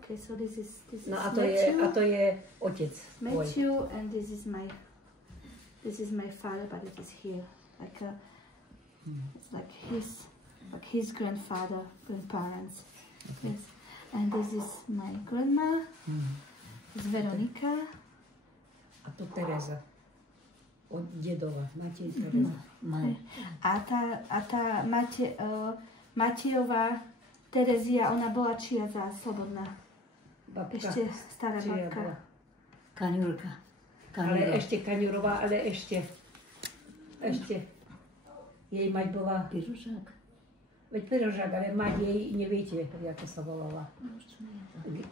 Okay, so this is No a Matthew. to je otec tvoj. Matthew, and this is my father, but it is here, like it's like his grandfather, grandparents. Okay. Yes, and this is my grandma. This is Veronika. A tu Tereza. Od dedova, Matej Tereza. A tá Matejová Terezia, ona bola čia za slobodná. Babka. Ešte stará Čia babka. bola. Kaňurka. Ale ešte Kaňurová, ale ešte. Jej mať bola... Pirušák. Veď Pirožák, ale mať jej neviete, ako sa volala.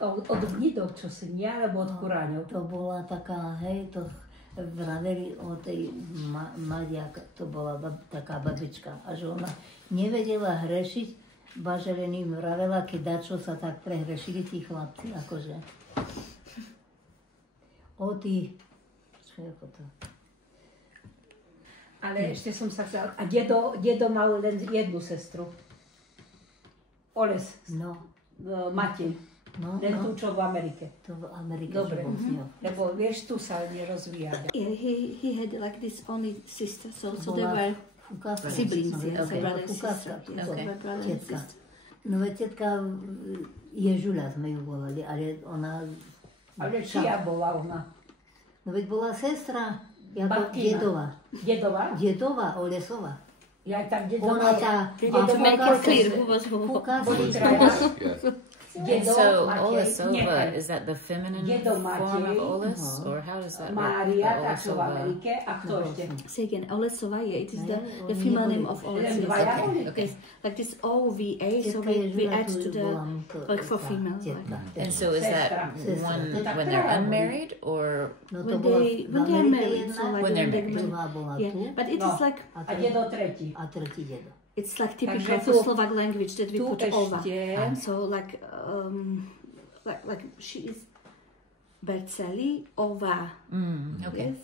Od Gnidov, čo si nie, alebo od Kuráňov. To bola taká, hej, to vraveli o tej Madiak, to bola taká babička. A že ona nevedela hrešiť, baže len im vravela, keď dačo sa tak prehrešili tí chlapci, akože. O tí, čo je to? Ale ešte som sa chcela... A dedo mal len jednu sestru. Oles. No. Matej. No, Len no. tú, čo v Amerike. To v Amerike, Dobre. že bol s ňou. Lebo vieš, tu sa nerozvíja. Yeah, he had like this only sister, so they Bola were Fukasa. siblings, yes, Okay. brother and Fukasa, sister. Yes, to they were brother and tetka. sister. No veď tetka Ježula sme ju volali, ale ona... Ale čia bola ona? No veď bola sestra, ako Martina. dedova. Dedová? Dedova, Olesova. Ja tak Ona dedová. tá... To make it clear who was who. Boli Fukasa. traja. And Dedo, so Matej, Olesova, is that the feminine Dedo form of Matej. Oles? Or how does that work? Mária, The tá čo v Olesova. Amerike. A kto ešte? Say again, Olesova, yeah, it is the Yeah, female yeah, name of yeah. Oles. Len Yes. dvaja? Okay. Yes, like this OVA, so Tetka we Ježula add tu to the, bola like for female. tetka. And so is that Sestra. one Sestra. when they're unmarried or No to When bola they v are Amerike married, jedna, so like When they're married. druhá bola Yeah, tu but it No. is like A dedo tretí. a tretí dedo. it's like typical Takže for tu- Slovak language that we tu put ova. ešte- So like she is Berceli ova. okay. Yes.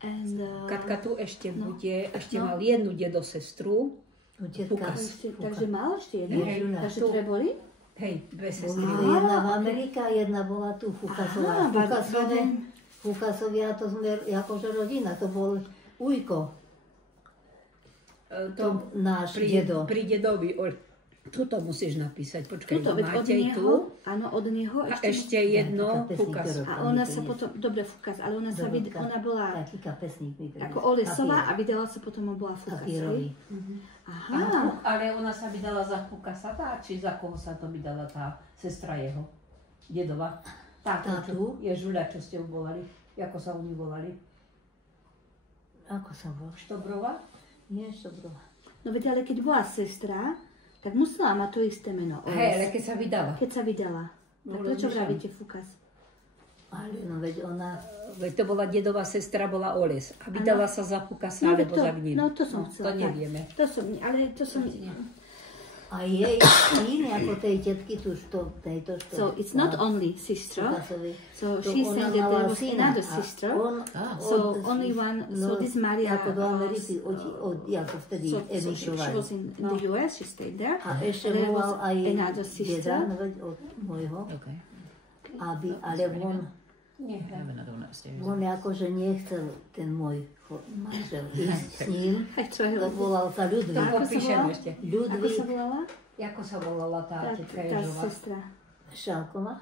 And Katka tu ešte No. bude, ešte No. mal jednu dedosestru. Tu tetka Fukas. takže mal ešte jednu. Ježula. Takže Tu. dve boli? Hej, dve boli sestry. jedna v Amerike a jedna bola tu Fukasová. Fukasovia to sme akože rodina, to bol ujko, To náš pri, dedo. pri dedovi. Tuto musíš napísať. Počkaj, Tuto, veď od Matej tu. neho, áno, od neho A ešte. ešte jedno taká Fukas. pesníka. A ona sa potom, dobre Fukas, ale ona sa ona bola Taký kapesník mi priniesol. ako Olesová a vydala sa potom bola Fukas. Papírový. hej? Aha. Ale ona sa vydala za Fukasa, či za koho sa to vydala tá sestra jeho? Dedova. Táto, Tátu? čo je Žuľa, čo ste ju volali. Ako sa oni volali? Ako sa volá? Štobrová? Nie, Štobrova. No veď ale keď bola sestra, tak musela mať to isté meno. Oles. Hej, ale keď sa vydala. Keď sa vydala. No, Tak prečo rozmýšľam. vravíte Fukas? Ale no veď ona... Veď to bola dedová sestra, bola Oles. A vydala sa za Fukasa, No, alebo to- za Gnidu. no, to som chcela, To tak. nevieme. To som, ale to som... A jej syn, ako tej tetky tu, tejto što... So it's not only sister. Fukasovi. So To she ona said that there mala was syna another a sister. on So only one, so this Maria, Ako do Ameriky, ako vtedy so she emišovali. was in the US, she stayed there. A ešte There volal was aj another sister. deda, no veď od môjho, Okay. ale I have another one upstairs. on akože nechcel ten môj manžel ísť s ním. Aj tvojho. To volal sa Ľudvík. Ako sa Popíšem volá? ešte. Ako sa Ľudvík volala? Ako sa volala tá tetka Tá Ježova? sestra. Šálková,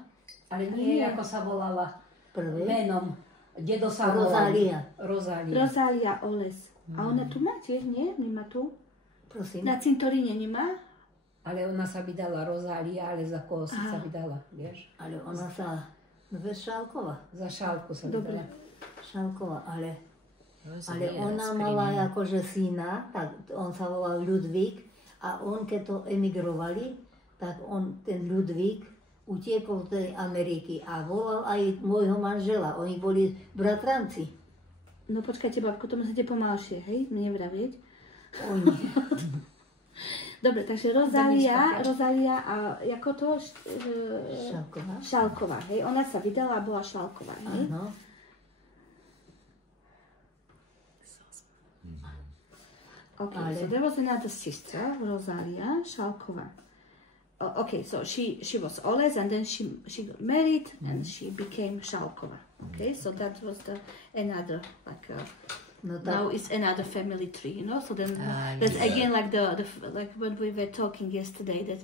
Ale nie, ako sa volala prvé. menom. Dedo sa volal. Rozália. Rozália. Rozália Oles. A ona tu má tiež, nie? Nemá tu? Prosím. Na cintoríne nemá? Ale ona sa vydala Rozália, ale za koho si sa vydala, vieš? Ale ona sa, no vieš, Šálková. Za Šálku sa Dobre. vydala. Šálková, ale Rosalia, ona that's pretty mala name. akože syna, tak on sa volal Ľudvík a on keď to emigrovali, tak on, ten Ľudvík, utiekol z tej Ameriky a volal aj môjho manžela. Oni boli bratranci. No počkajte, babko, to musíte pomalšie, hej? Mne vravieť. Oni. Dobre, takže Rozália a ako to? Šálková. Šálková, hej? Ona sa vydala a bola Šálková, hej? Áno. Okay, so there was another sister, Rozália Šálková. okay, so she was Oles, and then she got married, and she became Šálková. Okay, so that was another like. No tak, Now it's another family tree, you know. So then Ah, that's yes. again like the like when we were talking yesterday that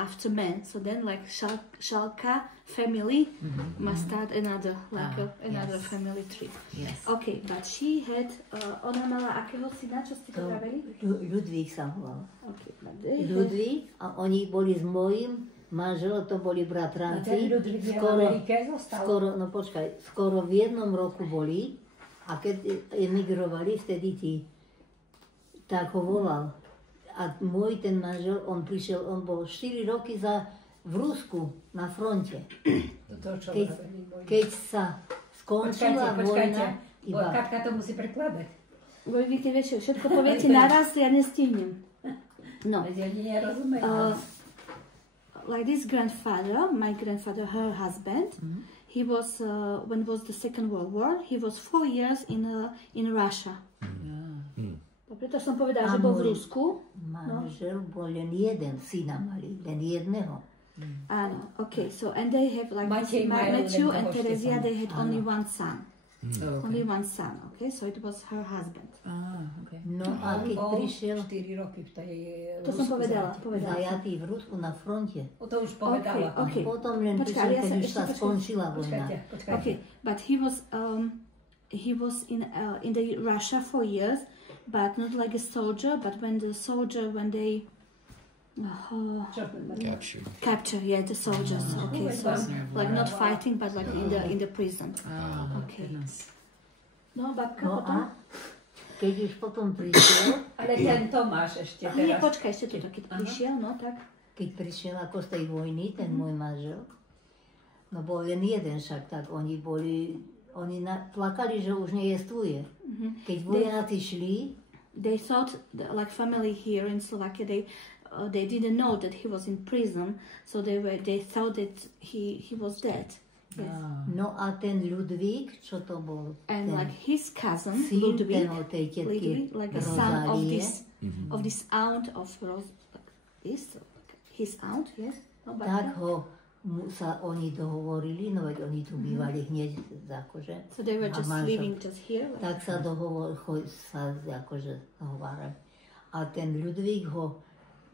after men. So then like Šálka family must start another like another yes. family tree. Yes. Okay, but she had ona mala akého syna, čo ste to pravili? Ľudvík sa volal. Okay, but they had, Ľudvík a oni boli s mojím manželom, to boli A ten bratranci. Ludvík je v Amerike zostal. Skoro v jednom roku boli. A keď emigrovali, vtedy tak ho volal. A môj ten manžel, on prišiel, on bol 4 roky v Rusku na fronte. Do toho, čo Keď, robili vojnu. keď sa skončila vojna, iba... Katka to musí prekladať. Vy viete, všetko poviete naraz, ja nestihnem. No. Veď oni nerozumejú. Like this grandfather, my grandfather, her husband, he was when was the Second World War. He was 4 years in Russia. Preto som povedala, že bol v Rusku. Manžel bol len jeden, syna mali, len jedného. Áno, okay. So and they have like Matej majú Matthew len and toho Terezia. Štefana. They had only one son. Oh, okay. Only one son. Okay, so it was her husband. Ah, okay. No a keď On prišiel 4 roky v tej To som povedala. zajatý v Rusku na fronte, O to už povedala. Okay. potom len Počkaj, prišiel, ale ja keď sa už ešte sa počkaj. skončila vojna. Počkajte. Okay, but he was in the Russia for years, but not like a soldier. But when they capture, yeah, the soldiers. Okay, so like not fighting, but like in the prison. Oh, Okay. goodness. No, babka No potom. a keď už potom prišiel, Ale ten Tomáš ešte A nie, teraz. počkaj, ešte tu keď prišiel, no tak. keď prišiel ako z tej vojny, ten môj manžel, no bol len jeden však, tak oni plakali, že už nejestvuje. Keď vojaci šli, They thought that, like family here in Slovakia, they didn't know that he was in prison, so they thought that he was dead. Yes. no a ten Ľudvík, čo to bol? And ten like his cousin syn Ludwig, ten od tej tetky like the son of Rozálie, this aunt of his aunt, yes. No, tak sa oni dohovorili, no veď oni tu bývali hneď akože. So they were a just manžel- living just here. Like, Tak sa akože dohovárali. A ten Ľudvík ho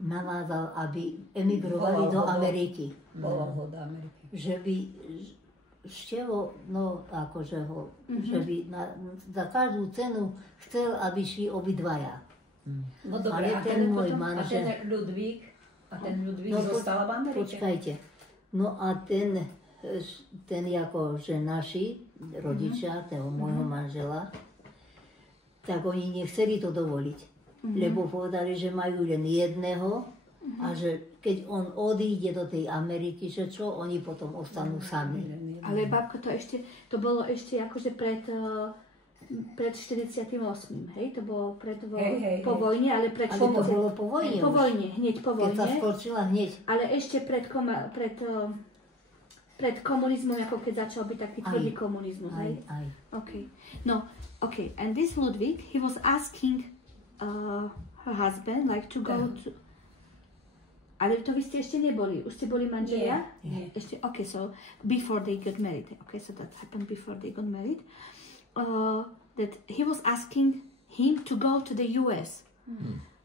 navázal, aby emigrovali do Ameriky. Volal ho do Ameriky. Že by Števo, no akože že by za každú cenu chcel, aby šli obidvaja. No dobre, Ale a ten ten môj potom, manžel- a ten Ludvík No, zostala v Amerike. Počkajte. No a ten ako, že naši rodičia, toho môjho manžela, tak oni nechceli to dovoliť. Lebo povedali, že majú len jedného a že keď on odíde do tej Ameriky, že čo, oni potom ostanú sami. ale babko, to bolo ešte akože pred 48. Hej, to bolo po vojne, ale pred Ale to bolo po vojne Po už. vojne, hneď po Keď sa vojne. skončila hneď. Ale ešte pred komunizmom, ako keď začal byť taký tvrdý komunizmus, Aj, hej? aj. Okay. No, okay. And this Ludwig, he was asking her husband, like, to go to... Ale to vy ste ešte neboli, už ste boli manželia? Nie. Ešte, okay, so before they got married. Okay, so that happened before they got married. That he was asking him to go to the US.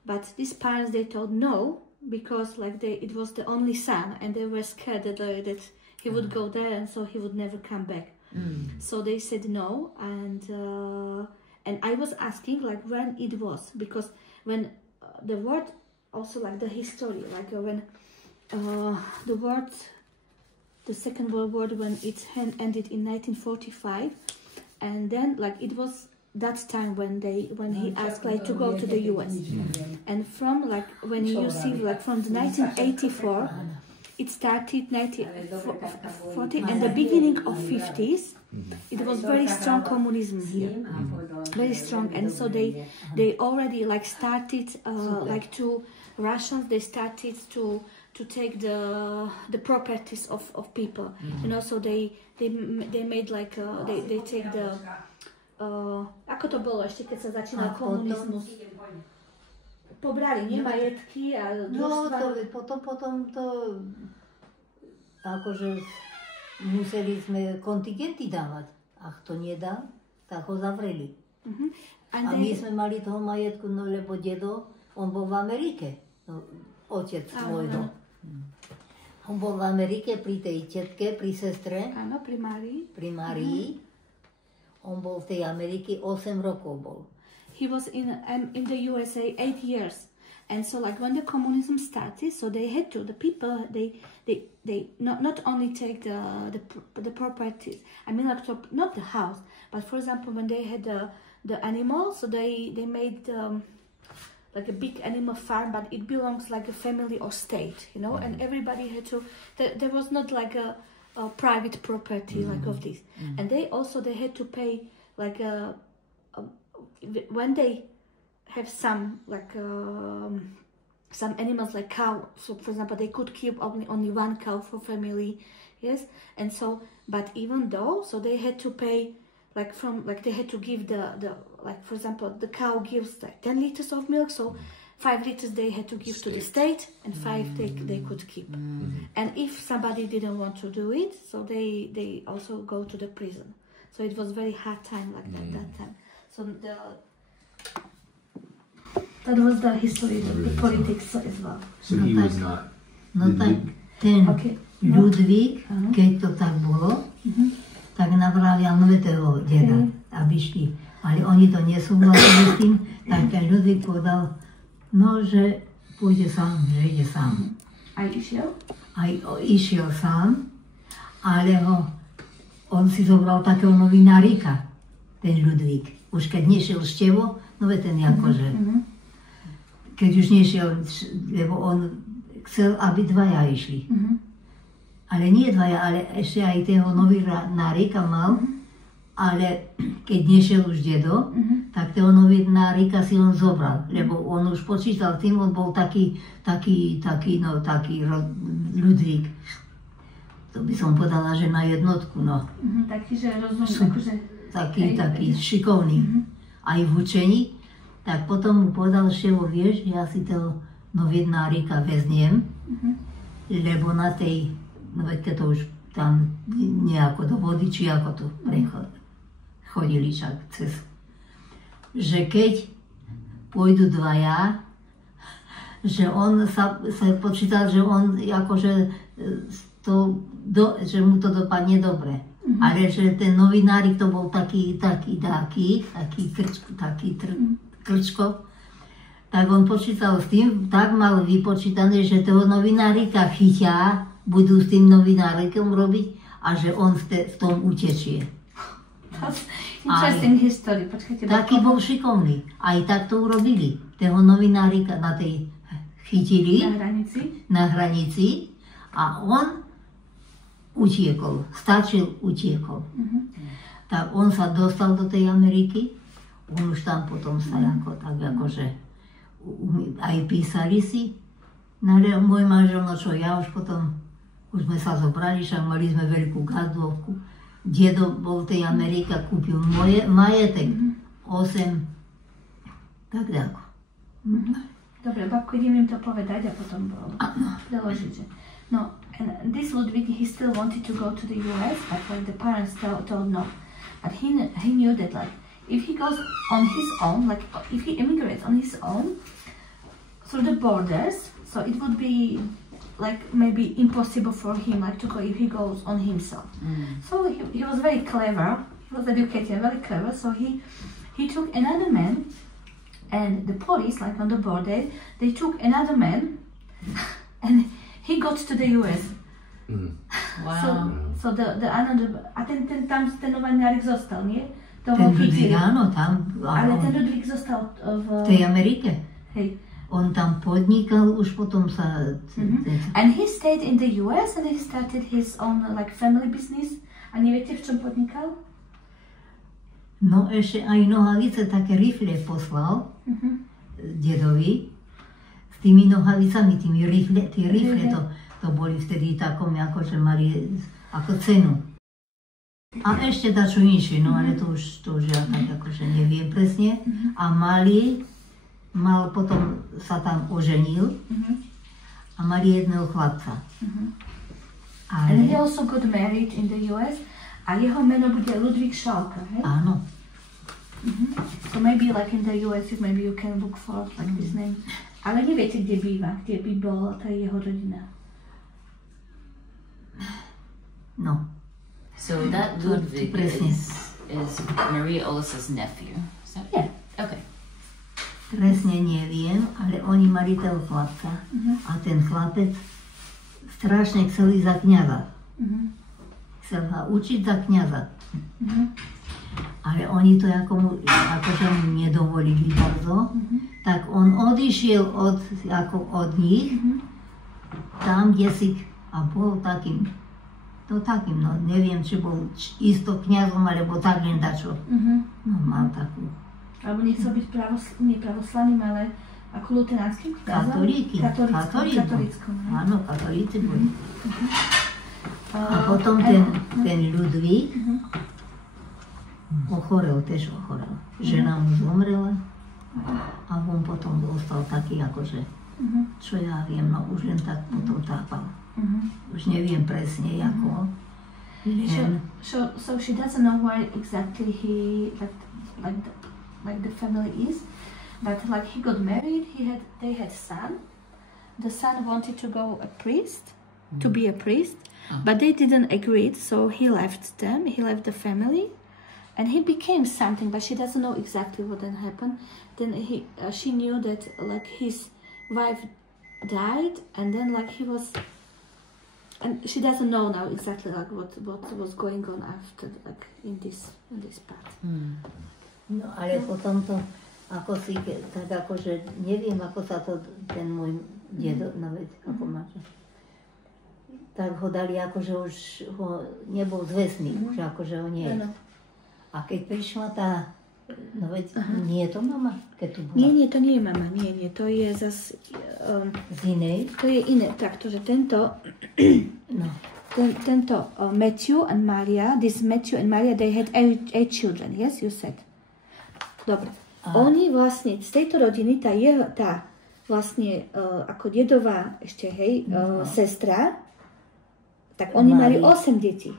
But these parents, they told no, because like it was the only son, and they were scared that he would go there, and so he would never come back. So they said no, and I was asking like when it was, because when the word, also like the history, like when the Second World War, when it ended in 1945, and then like it was that time when he asked like to go to the US, and from like when you see like from the 1984, it started 1940 and the beginning of 50s. It was very strong communism here, very strong, and so they already like started like to Russians. They started to take the properties of people, you know. So they made like they take the ako to bolo ešte keď sa začínal komunizmus? pobrali, nie? Majetky a No družstva. to potom to akože museli sme kontingenty dávať. A kto nedal, tak ho zavreli. And A my sme mali toho majetku, no lebo dedo, on bol v Amerike, no, otec môjho. On bol v Amerike pri tej tetke, pri sestre, áno, pri Márii. pri Márii. On bol v tej Amerike 8 rokov bol. He was in the USA 8 years. And so like when the communism started, so they had to, the people, they not only take the properties, I mean like not the house, but for example when they had the animals, so they made like a big animal farm, but it belongs like a family or state, you know, and everybody had to, there was not like a private property like of this. And they had to pay like when they have some like some animals like cow, so for example they could keep only one cow for family, yes, and so but even though, so they had to pay like they had to give the like for example the cow gives like 10 liters of milk, so 5 liters they had to give to the state and 5 they could keep. And if somebody didn't want to do it, so they also go to the prison. So it was very hard time like that time. So that was the history, the politics as well. So he was not. No tak ten Okay. Ludvík, keď to tak bolo, tak navrávial nového deda, aby šli. Ale oni to nesúhlasili s tým, tak ten Ludvík povedal, no, že pôjde sám, že ide sám. A išiel? Aj išiel sám, ale on si zobral takého novinárika, ten Ludvík. Už keď nešiel števo, no ten akože. Keď už nešiel, lebo on chcel, aby dvaja išli. Ale nie dvaja, ale ešte aj toho novinárika mal, ale keď nešiel už dedo, tak toho novinárika si on zobral, lebo on už počítal tým, on bol taký Ludvík. To by som povedala, že na jednotku, no. Taký, že rozumiem, akože... Taký šikovný. Aj v učení. Tak potom mu povedal ševo, vieš, ja si toho novinárika vezniem, lebo na tej, no veď to už tam nejako do vody, či ako to chodili však cez. Že keď pôjdu dvaja, že on sa počítal, že on akože že mu to dopadne dobre. Ale že ten novinárik to bol taký krčko, tak on počítal s tým, tak mal vypočítané, že toho novinárika chytia, budú s tým novinárikom robiť a že on v tom utečie. Interesting history, počkajte. Taký bol šikovný. Aj tak to urobili. Toho novinárika na tej chytili na hranici a on utiekol, utiekol. Tak on sa dostal do tej Ameriky, on už tam potom sa akože aj písali si. No ale môj manžel, no čo, ja už potom, už sme sa zobrali, však mali sme veľkú gazdovku. Dedo bol v tej Amerike, kúpil majetek, 8, tak ako. Dobre, babku, idem im to povedať a potom doložiť. No, and this Ludwig, he still wanted to go to the US, but like the parents told no. But he knew that like, if he goes on his own, like if he immigrates on his own through the borders, so it would be like maybe impossible for him like to go if he goes on himself. So he was very clever, he was educated, very clever, so he took another man, and the police like on the border, they took another man and he got to the US. Wow. So the another, a ten novinárik zostal, nie? Ten Ludvík, áno, tam. Ale ten Ludvík zostal v tej Amerike. Hej. On tam podnikal, už potom sa... And he stayed in the US and he started his own like family business. A neviete, v čom podnikal? No ešte aj nohavice, také rifle poslal dedovi. S tými nohavicami, tie rifle, to boli vtedy takom, akože mali ako cenu. A ešte dačo inšie, no ale to už ja tak akože neviem presne. A mali mal potom sa tam oženil a mali jedného chlapca. And he Ale also got married in the US. A jeho meno bude Ludwig Schalke, hej? áno, So maybe like in the US, maybe you can look for like this name. Ale neviete, kde býva, kde by bola tá jeho rodina. no, So that Ludwig Presne. is Maria Olis's nephew. Is that Yeah. Okay. presne neviem, ale oni mali toho chlapca a ten chlapec strašne chcel ísť za kňaza. Chcel ho učiť za kňaza. Ale oni to akože mu nedovolili bardzo. Tak on odišiel od nich tam, kde si a bol takým, no neviem, či bol isto kňazom, alebo tak len dačo. No mal takú. Alebo nechcel byť nie pravoslavným, ale ako luteránskym kňazom? Katolíckom. Áno, katolíci boli. A potom ten Ludvík tiež ochorel. Žena mu zomrela a on potom ostal taký akože, čo ja viem, no už len tak potom tápal. Už neviem presne ako. So she doesn't know where exactly he like the family is, but like he got married, they had son. The son wanted to go a priest, to be a priest, but they didn't agree, so he left them, he left the family, and he became something, but she doesn't know exactly what then happened. Then she knew that like his wife died, and then like he was, and she doesn't know now exactly like what was going on after, like in this part. No ale potom to, ako si, tak akože, neviem ako sa to, ten môj dedo, no veď, ako máte, tak ho dali akože už ho nebol zvestný, už akože ho nie. A keď prišla tá, no veď, nie je to mama, keď tu bola? Nie, to nie je mama, nie, to je zase, z inej? to je iné, tak, to, že tento, No. tento Matthew and Maria, they had 8 children, yes, you said. Dobre. Oni vlastne z tejto rodiny, tá vlastne ako dedová ešte, sestra, tak oni mali 8 detí.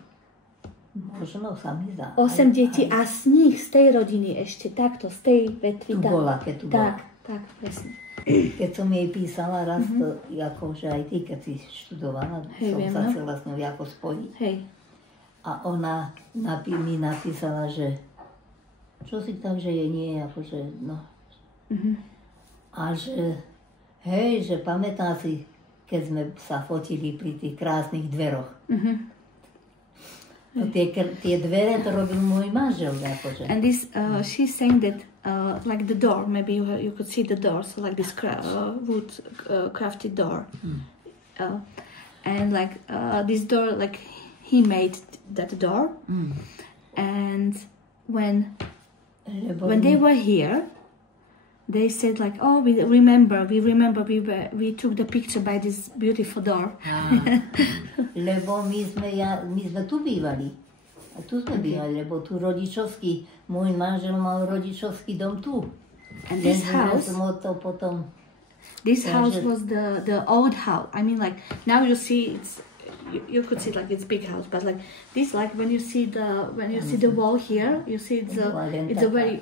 Možno sa mi zdá. 8 detí a z nich, z tej rodiny ešte takto, z tej vetvy. Tu bola, keď tu bola. Tak, presne. Keď som jej písala raz, to akože aj ty, keď si študovala, som sa chcela s ňou ako spojiť. Hej. A ona mi napísala, že čo si tak, že je nie, akože, no. A že, hej, že pamätá si, keď sme sa fotili pri tých krásnych dveroch. No, tie dvere to robil môj manžel, akože. And this, she's saying that, like the door, maybe you could see the door, so like this wood crafted door. And like this door, like he made that door. And when they were here, they said like, oh, we remember, we took the picture by this beautiful door. Lebo my sme tu bývali. A tu sme bývali, lebo tu rodičovský, môj manžel mal rodičovský dom tu. And this house, this house was the old house. I mean, like now you see it's, you could see like it's big house, but like this, like when you see the wall here, you see it's a very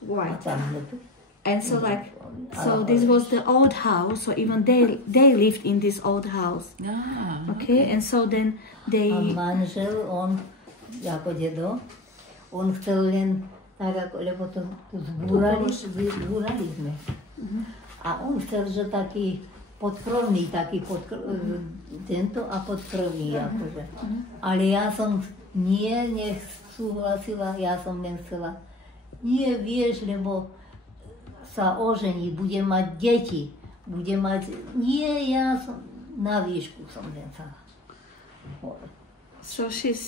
white. And so like, so this was the old house. So even they lived in this old house. Okay, and so then they. A manžel, on ako dedo, on chcel len tak ako, lebo to zbúrali sme. A on chcel, že taký podkrovný, tento a podkrovný, akože. Ale ja som nesúhlasila, ja som len chcela, nie vieš, lebo sa ožení, bude mať deti, nie, ja som, na výšku som len sa. So she's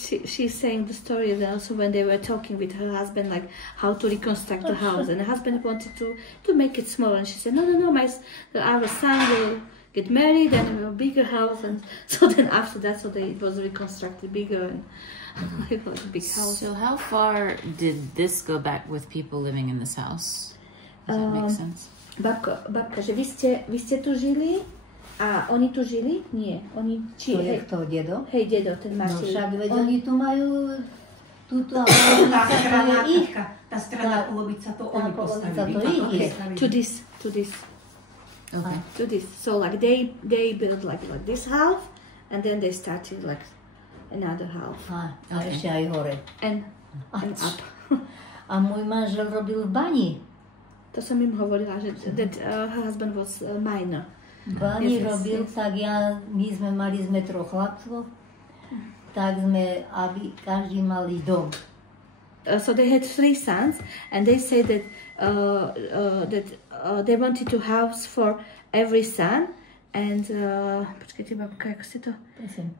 saying the story that also when they were talking with her husband, like how to reconstruct the house, and the husband wanted to make it smaller, and she said, no, our son will get married and have a bigger house, and so then after that, it was reconstructed bigger, and it was a big house. So how far did this go back with people living in this house? Does that make sense? babka, že vy ste tu žili a oni tu žili? Nie, oni... To je kto, dedo? Hej, dedo, ten No Matej. však veď oni tu majú túto a polovica to je ich. Tá strana polovica to oni polovica postavili. to ich. To this. Okay. To this. So like they built like this half, and then they started like another half A Okay. ešte aj hore. and up. A môj manžel robil v bani. To som im hovorila, že that her husband was a miner. V bani Yes, robil, yes. tak mali sme troch chlapcov, tak sme, aby každý mali dom. So they had 3 sons, and they said that they wanted to house for every son, and počkajte, babka, ako ste to? Prosím.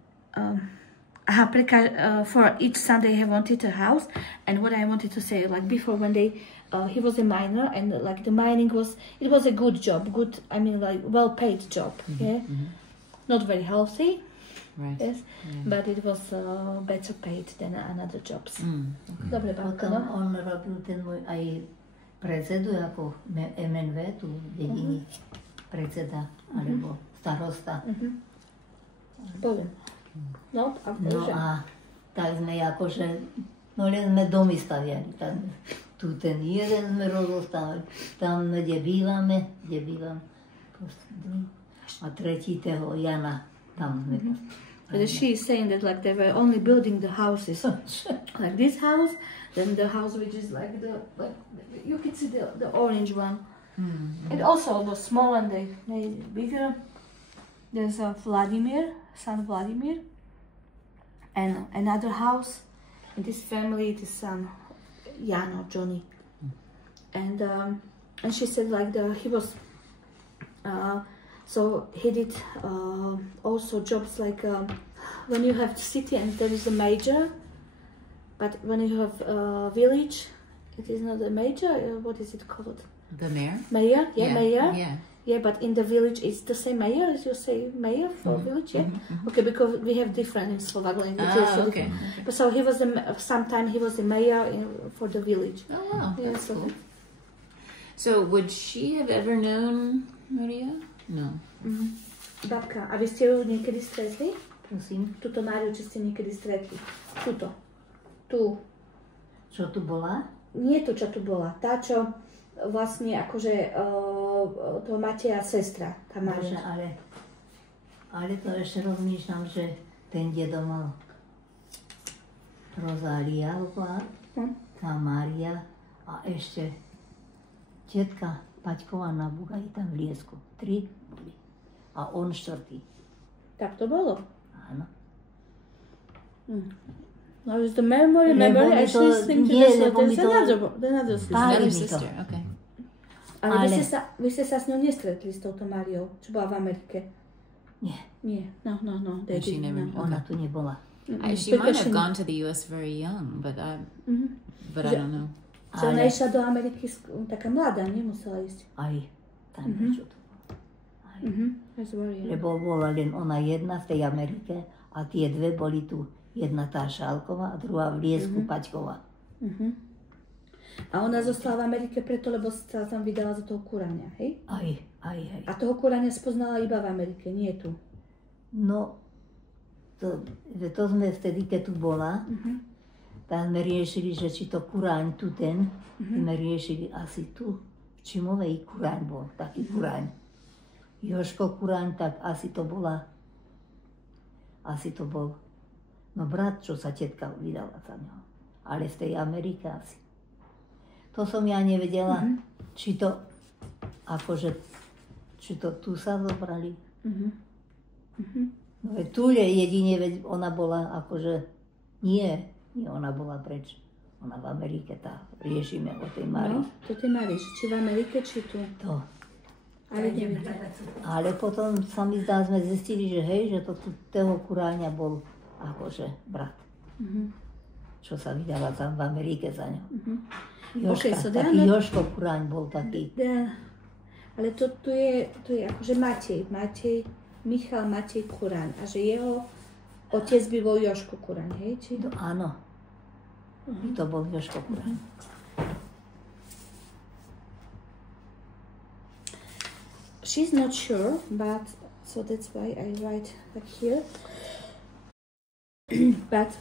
For each son they have wanted a house, and what I wanted to say, like before when he was a miner, and like the mining was a good job, like well paid job, yeah, not very healthy, Right. yes, but it was better paid than another jobs. Mm. Dobre, babka, Potom no? on robil ten môj aj predsedu ako MNV, tu v dedine, predseda, alebo starosta. Poviem. No, a No že? a tak sme akože, no len sme domy staviali. Tak, tu ten jeden sme rozostávali, tam kde bývam, a tretí toho Jana, tam sme But she is saying that like they were only building the houses, like this house, then the house which is like you can see the orange one. It also was small and they made it bigger. There's a son Vladimir, and another house. In this family, this son Jan or Johnny, and she said like he was. So he did also jobs like when you have city and there is a major, but when you have village, it is not a major. What is it called? The mayor? Mayor, yeah, mayor. Yeah. Yeah, but in the village it's the same mayor as you say mayor for village, yeah? Okay, because we have different in Slovak language. Ah, okay. But so he was sometime he was a mayor for the village. Oh wow, Yeah, that's so cool. So would she have ever known Maria? No. Babka, a vy ste ju niekedy stretli? Prosím, Tuto Máriu, či ste niekedy stretli? Tuto. Tu. čo tu bola? Nie to, čo tu bola. Tá, čo vlastne akože to Mateja sestra, tá Bože, Mária. ale to ešte rozmýšľam, že ten dedo mal Rozália, tá Mária a ešte tetka Paťková na Bugaji tam v Liesku. 3 boli. A on 4. Tak to bolo. Áno. No, is the memory, Lebo mi actually to- seem to nie, be lebo mi there's to- another sister. Páli Another mi to. sister. Okay. Ale Ale- vy ste sa s ňou nestretli, s touto Máriou, čo bola v Amerike? Nie, Nie, no, they She didn't, never- no. ona tu nebola. She might Because have gone to the U.S. very young, but I don't know. Že ona Ale išla do Ameriky taká mladá, nemusela ísť. aj tam čo to bolo. Aj. That's very young. Lebo bola len ona jedna v tej Amerike a tie dve boli tu. Jedna tá Šálková a druhá v Liesku Paťková. A ona zostala v Amerike preto, lebo sa tam vydala za toho kurania, hej? Aj. A toho kurania spoznala iba v Amerike, nie tu. No, to sme vtedy, keď tu bola, tak sme riešili, že či to kuráň tu sme riešili asi tu. V Čimovej kuráň bol, taký kuráň. Jožko kuráň, tak asi to bol, no brat, čo sa tetka vydala za ňo. Ale v tej Amerike asi. To som ja nevedela, či to, akože, či to tu sa zobrali. No veď tu jedine, veď ona bola akože, nie ona bola preč. Ona v Amerike, tá, riešime o tej Márii. No, to ty Máriš, či v Amerike, či tu. To. Ale neviem. Ale potom sa mi zdá, sme zistili, že hej, že to toho kuráňa bol akože brat. Čo sa vydala tam v Amerike za ňo. Jožka, Okay, so taký they are not- Jožko kuráň bol taký. Ale to je akože Michal Matej Kuráň. A že jeho otec by bol Jožko Kuráň, hej? Či? No, áno. To bol Jožko kuráň. she's not sure, but so that's why I write like here. But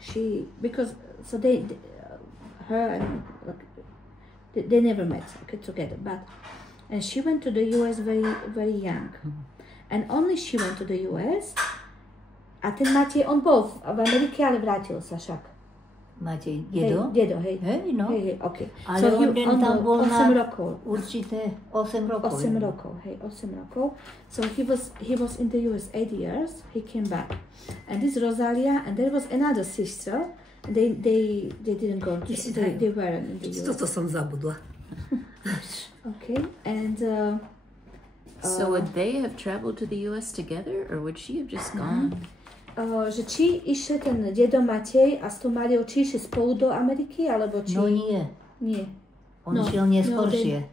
she, because so her and they never met together, but and she went to the US very young, and only she went to the US. A ten Matej, on bol v Amerike, ale vrátil sa však. Matej, dedo? Dedo, hej. Hej, no. Hej, ok. Ale So on tam bol 8 na rokov. určité 8 rokov. 8 rokov, hej, 8 rokov. So he was in the US 8 years, he came back. And this Rosalia, and there was another sister, and they didn't go, they weren't in the US. Toto som zabudla. Okay, and So would they have traveled to the US together, or would she have just gone? že či išiel ten dedo Matej a s tou Máriou, či išli spolu do Ameriky, alebo či... No nie. Nie. On No, šiel neskôršie. no,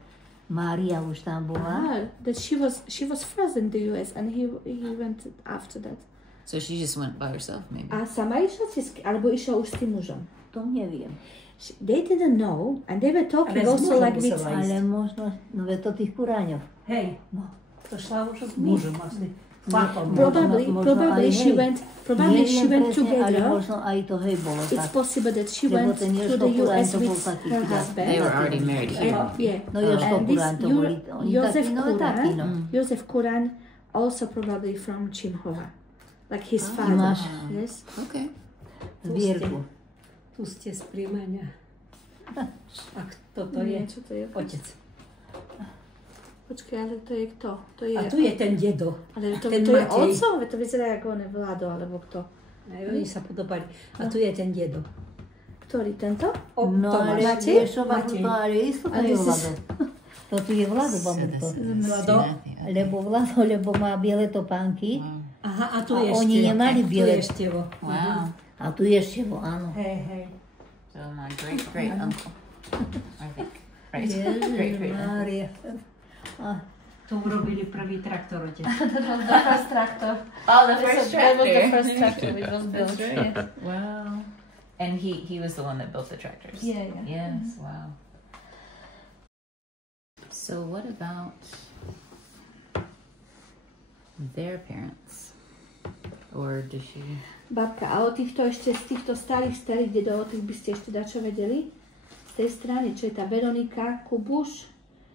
Mária už tam bola. That she was first in the US and he went after that. So she just went by herself, maybe. A sama išla alebo išla už s tým mužom? To neviem. They didn't know and they were talking Ale s also mužom like with... musela ísť. Ale možno, no ve to tých kuráňov. Hej, no, to šla už s mužom asi. Chlapom. Probably she went Ale together. možno aj to hej bolo It's tak. possible that she Lebo went ten to Jožko the Kurán US to bol with taký her chudák. husband. They were already married here. Yeah. No Jožko And this Kurán to boli. Oni Jozef takí, no takí, no. Jozef Kurán also probably from Čimhova. Like his father. Máš Yes. Okay. Vierku. Tu ste z príjmania. A kto to je? Nie, čo to je? Otec. Počkaj, ale to je kto? To je... A tu je ten dedo. Ale to ten je Matej. otcov? To vyzerá ako on je Vlado, alebo kto? Aj oni sa podobali. A tu je ten dedo. Ktorý? Tento? No ale Matej? vieš čo, babu, Matej. to ale isto to Ale je this is- Vlado. To tu je Vlado, So babu. this is Vlado? Matthew. Lebo Vlado, lebo má biele topánky. Aha, a tu A je oni Števo. nemali Tu biele. je Števo. Wow. A tu je Števo, áno. Hej, hej. So my great uncle. I think. Right. Ježiš Great uncle. Mária. A Tu urobili prvý traktor, otec. The first tractor. Oh, the That was the first tractor which was built. That's right. Wow. And he was the one that built the tractors. Yeah, yeah. Yes. Wow. So what about their parents? Or does she? Babka, a o týchto ešte z týchto starých dedov, o tých by ste ešte dačo vedeli? Z tej strany, čo je tá Veronika, Kubuš,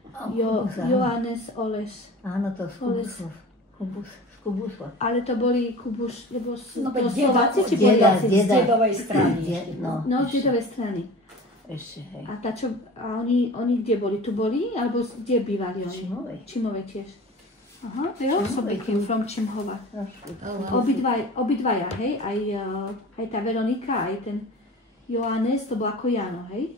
Kubus, áno. Johannes, Oleš. Áno, to z Kubusov. Z Kubusov. Ale to boli Kubuš, lebo No, to veď Slováci, či deda, Poliaci? deda. Z dedovej strany. No, No, z dedovej strany. ešte, hej. A tá čo, a oni kde boli? Tu boli? Alebo kde bývali oni? Čimovej. Čimove tiež. Aha, they also came from Čimhova. Oh, wow. Obidvaja, hej? Aj tá Veronika, aj ten Johannes, to bol ako Jano, hej?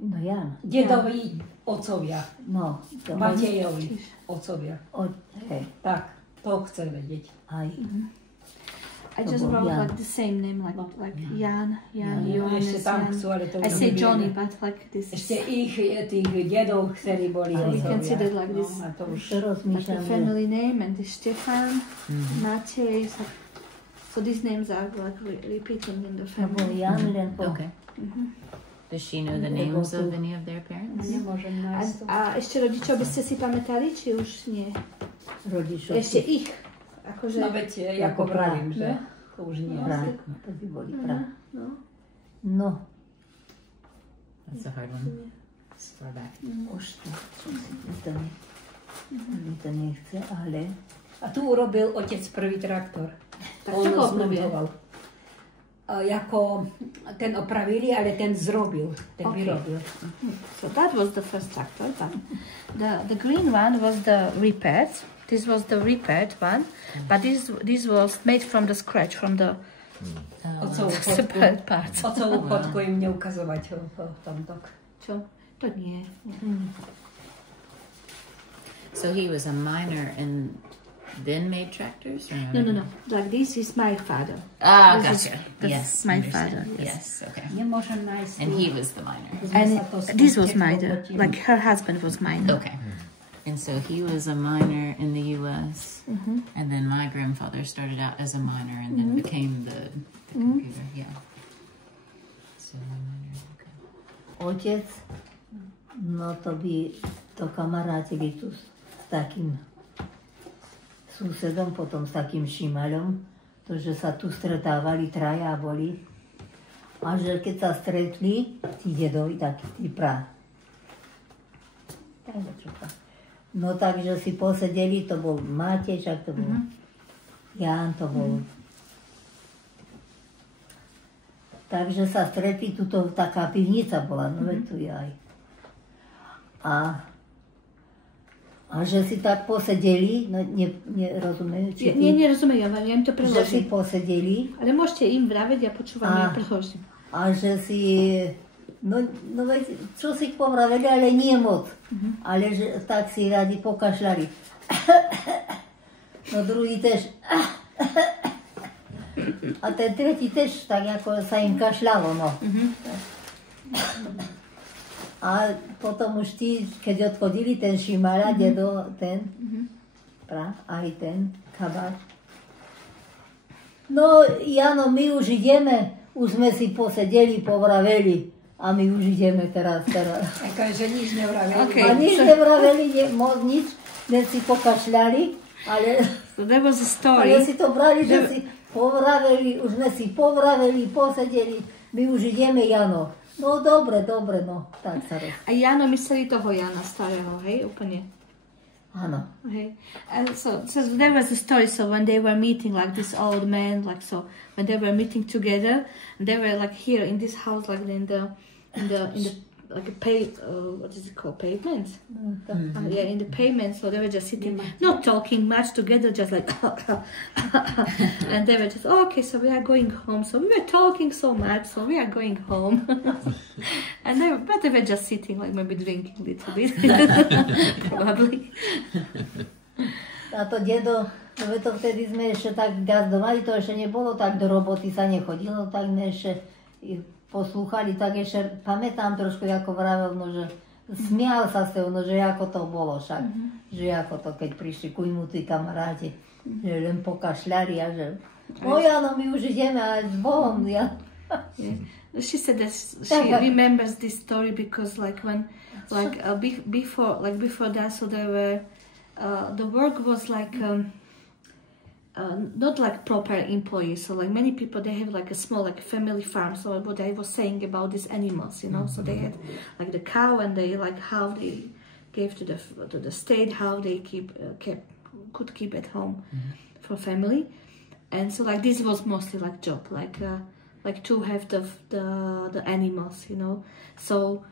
No Jan. Dedovi otcovia. No, to Matejovi otcovia. hej, Tak, to chcem vedieť. aj. I To just bol wrote Jan. like the same name, like Jan, Ešte Johannes, tam Jan. chcú, ale to I už say nevieme. Johnny, but like this Ešte is tých dedov, ktorí boli we otcovia. consider like this No, a to už... To like a rozmýšľam, že family name, and this Stefan, Matej, so these names are like repeating in the to bol family. Jan len po... Okay. Does she know the Lebo names tu- of any of their parents? Nemôžem nájsť to. A ešte rodičov by ste si pamätali, či už nie? Rodičov. Ešte ich, akože... No veď, ako Ako vravím, prá, že no. to už nie. Prá, to by boli prá. No. No, That's a hard one. It's far back. už to, čo si to nechce, ale... A tu urobil otec prvý traktor. Tak On čo bol prvý? zmontoval. Ako ten opravili, ale ten zrobil, ten Okay. vyrobil. So that was the first tractor. But the green one was the repaired. This was the repaired one, but this was made from the scratch, from the Otcovú fotku. separate parts. Otcovú fotku im neukazovať v tomto. Čo? To nie. So he was a miner and then made tractors? Or No. Like this is my father. Ah, This is- gotcha. this Yes, is my understand. father, yes. Yes, okay. Nemôžem nájsť. And he was the miner. And this was mine. Like her husband was mine. Okay. And so he was a miner in the U.S. And then my grandfather started out as a miner and then became the computer. Yeah. So a miner. Okay. Otec, no to by to kamarátili tu takým susedom, potom s takým Šimaľom, to, že sa tu stretávali, traja boli. A že keď sa stretli, tí dedovi, takí tí No takže si posedeli, to bol Matej, však to bol Ján, to bol. Takže sa stretli, tuto taká pivnica bola, no veď tu je aj. A že si tak posedeli, no nerozumejú, či Nie, nerozumiem, ja im to že si preložím. posedeli Ale môžete im vraviť, ja počúvam, ja preložím. a že si, no veď, čo si povraveli, ale nie moc, ale že tak si radi pokašľali. No druhý tež. A ten tretí tež, tak ako sa im kašľalo, no. A potom už tí, keď odchodili, ten Šimaľa, dedo, ten, aj ten kabát. No, Jano, my už ideme, už sme si posedeli, povraveli a my už ideme teraz. Takže nič nevraveli. Okay. A nič nevraveli, nič, len si pokašľali, ale... So that was a story. Ale si to brali, že si povraveli, už sme si povraveli, posedeli, my už ideme, Jano. No dobre, no, tak sa roz. A Jano mysleli toho Jana starého, hej, úplne. Áno. Okay. And so there was a story, so when they were meeting, like this old man, like so, when they were meeting together, and they were like here in this house, like in the like a what is it called, pavement? Yeah, in the pavement, so they were just sitting, not talking much together, just like, and they were just, oh, okay, so we are going home. So we were talking so much, so we are going home. And they were just sitting, like maybe drinking a little bit, probably. A to dedo, to vtedy sme ešte tak gazdovali, to ešte nebolo, tak do roboty sa nechodilo, tak sme ešte poslúchali, tak ešte pamätám trošku, ako vravel, no, že smial sa s tebou, no, že ako to bolo však, že ako to, keď prišli kujmu tí kamaráti, že len pokašľali a že Jano, my už ideme aj s Bohom, ja. Yeah. She said that she remembers this story because like when, like before that, so there were, the work was like, not like proper employees, so like many people, they have like a small like family farm. So what I was saying about these animals, you know, so they had like the cow, and they like how they gave to the state, how they could keep at home for family, and so like this was mostly like job, like to have the animals, you know, so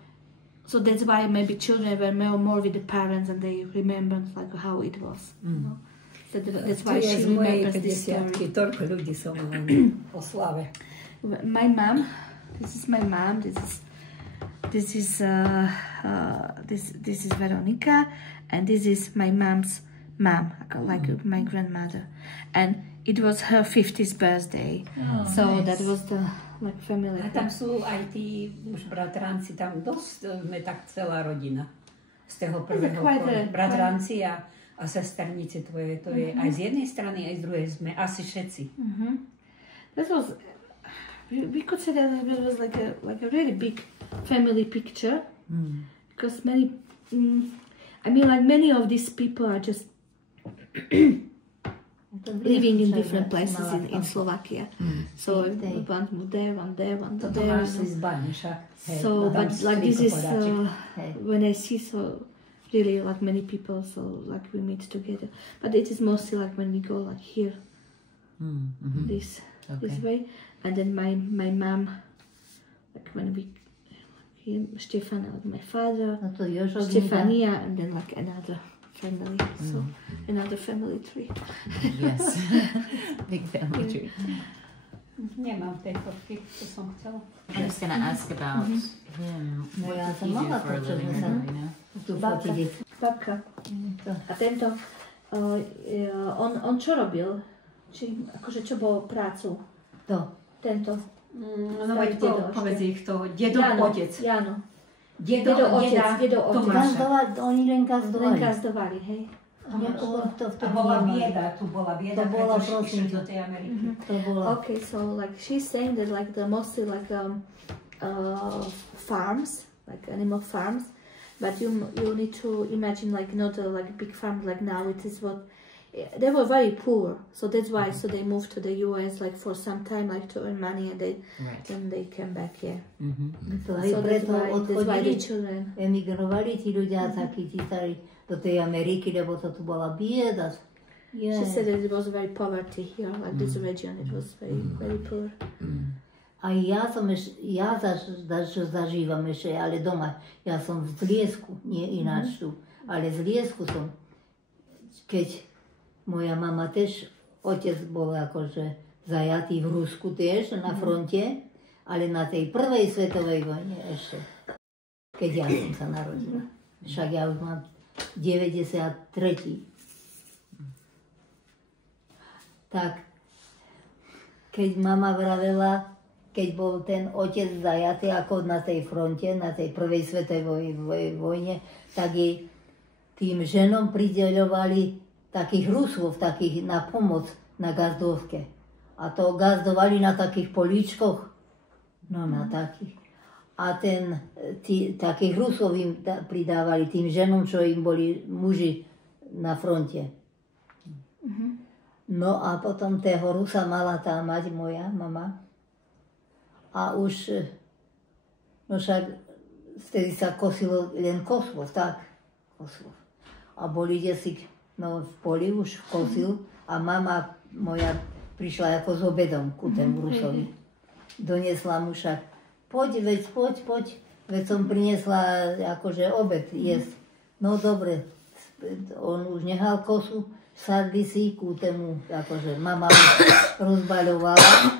that's why maybe children were more with the parents and they remembered like how it was, you know? So that's why she remembers this story. Toľko ľudí som o slave. My mom, this is my mom, this is Veronica, and this is my mom's mom, like my grandmother, and it was her 50th birthday, so nice. That was the like family. A tam sú aj tí už bratranci, tam dosť sme tak celá rodina z toho prvého bratranci a sesternice tvoje, to je aj z jednej strany, aj z druhej sme asi všetci. That was, we could say that it was like a really big family picture, because many, I mean, like many of these people are just living in different places in Slovakia. So one there, one there, one there. So, but like this is when I see so really like many people, so like we meet together. But it is mostly like when we go like here, this way, and then my mom, like when we Stefan, like my father, Stefania, and then like another family, so another family tree. Yes, big family tree. Nemám tej fotky, to som chcela. I'm just gonna ask about him. What did he do for a living, Marina? Babka. A tento, on čo robil? Akože čo bol prácu? Tento. No veď povedz ich to, dedo otec. Jano. Dedo otec. Oni len gazdovali, hej. A bola bieda, tu bola bieda, preto išli do tej Ameriky. Okay, so like she's saying that like the mostly like farms, like animal farms, but you need to imagine like not a like big farm like now. It is what they were very poor, so that's why. So they moved to the US like for some time, like to earn money, and then they came back here. So that's why the children emigrovali tí ľudia takí tí starí do tej Ameriky, lebo to tu bola bieda. She said that it was very poverty here, like this region. It was very poor. A ja zažívam ešte, ale doma. Ja som v Zliesku, nie ináč tu, ale v Zliesku som. Keď moja mama tiež, otec bol akože zajatý v Rusku tiež na fronte, ale na tej prvej svetovej vojne ešte, keď ja som sa narodila. Však ja už mám 93. Tak, keď mama vravela, keď bol ten otec zajatý ako na tej fronte, na tej prvej svetovej vojne, tak jej tým ženom prideľovali takých Rusov, takých na pomoc na gazdovke. A to gazdovali na takých políčkoch, no na takých. A takých Rusov im pridávali tým ženom, čo im boli muži na fronte. No a potom toho Rusa mala tá mať moja mama. A už, no však vtedy sa kosilo len koslov, tak, koslov. A boli desi, no v poli už kosil a mama moja prišla ako s obedom ku tému Rusovi. Doniesla mu však, poď, veď som priniesla akože obed jesť. No dobre, on už nehal kosu, sadli si ku tému, akože mama rozbaľovala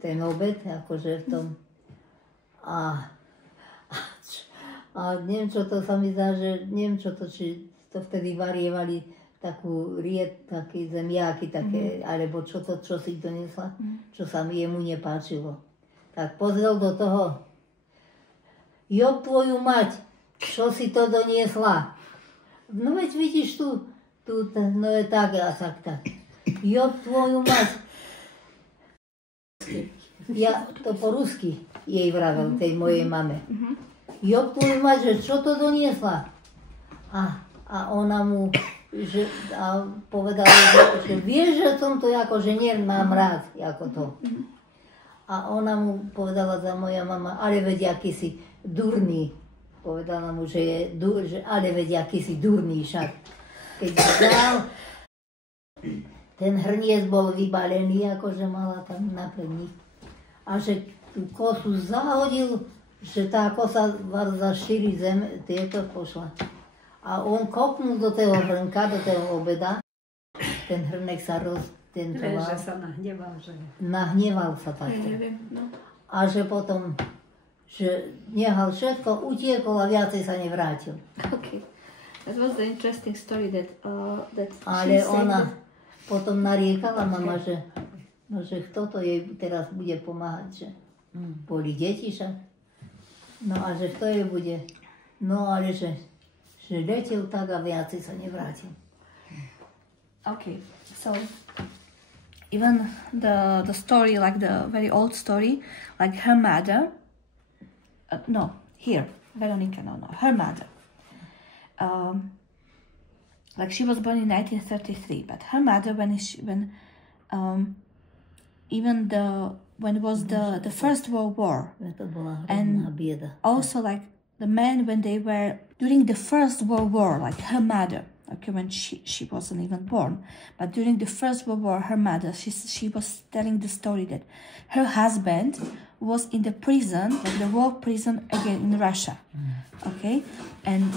ten obed, akože v tom. A neviem, čo to sa mi zdá, že neviem, čo to, či to vtedy varievali takú také zemiaky, také, alebo čo to, čo si donesla, čo sa mi jemu nepáčilo. Tak pozrel do toho. Job tvoju mať, čo si to doniesla? No veď vidíš tu, no je tak a tak. Job tvoju mať. Ja to po rusky jej vravel, tej mojej mame. Job tvoju mať, že čo to doniesla? A ona mu povedala, že vieš, že som to akože nemám rád, ako to. A ona mu povedala za moja mama, ale veď aký si durný. Povedala mu, že ale veď aký si durný však. Keď dal, ten hrniec bol vybalený, akože mala tam naplniť. A že tú kosu zahodil, že tá kosa za 4 zem, tieto pošla. A on kopnul do toho hrnka, do toho obeda. Ten hrnek sa roztentoval. Že sa nahneval, že? Nahneval sa takto. A že potom, že nehal všetko, utiekol a viacej sa nevrátil. Okay. That was the interesting story that ale ona potom nariekala mama, že kto to jej teraz bude pomáhať, že boli deti však. No a že kto jej bude, no ale že letel tak a viacej sa nevrátil. Okay, so even the story, like the very old story, like her mother, Veronica, her mother. Like she was born in 1933, but her mother, when it was the First World War, and also like the men when they were during the First World War, like her mother, okay, when she wasn't even born, but during the First World War, her mother, she was telling the story that her husband was in the prison, like the war prison again in Russia, okay, and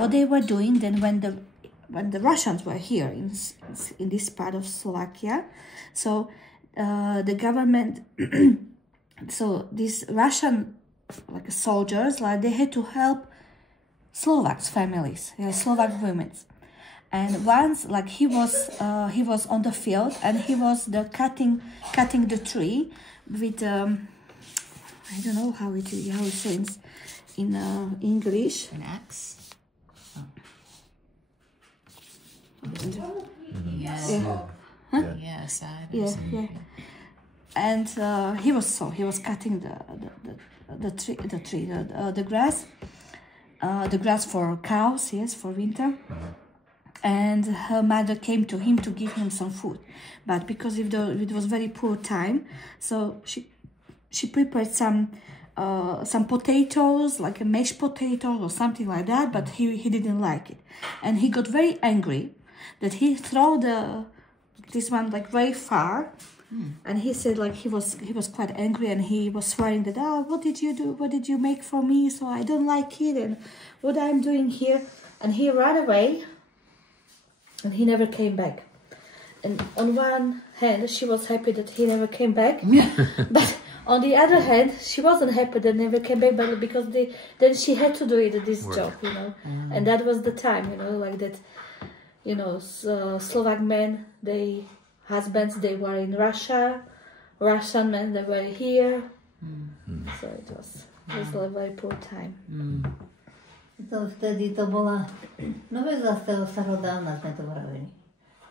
what they were doing then when the Russians were here in this part of Slovakia, so the government, so these Russian like soldiers, like they had to help Slovaks families, Slovak women, and once like he was on the field and he was cutting the tree with I don't know how it says in English. An axe. Yes. Yes. Yeah. And he was cutting the tree, the grass. the grass for cows, yes, for winter. And her mother came to him to give him some food, but because it was very poor time, so she prepared some potatoes, like a mashed potatoes or something like that, but he didn't like it, and he got very angry that he threw this one like very far. And he said like he was quite angry, and he was swearing that, what did you do? What did you make for me? So I don't like it, and what I'm doing here. And he ran away, and he never came back. And on one hand, she was happy that he never came back, but on the other hand, she wasn't happy that he never came back, but because then she had to do this job, you know, and that was the time, you know, like that, you know, Slovak men, husbands, they were in Russia, Russian men, they were here, so it was a very poor time. To vtedy to bola, no veď za toho starodávna sme to vraveli,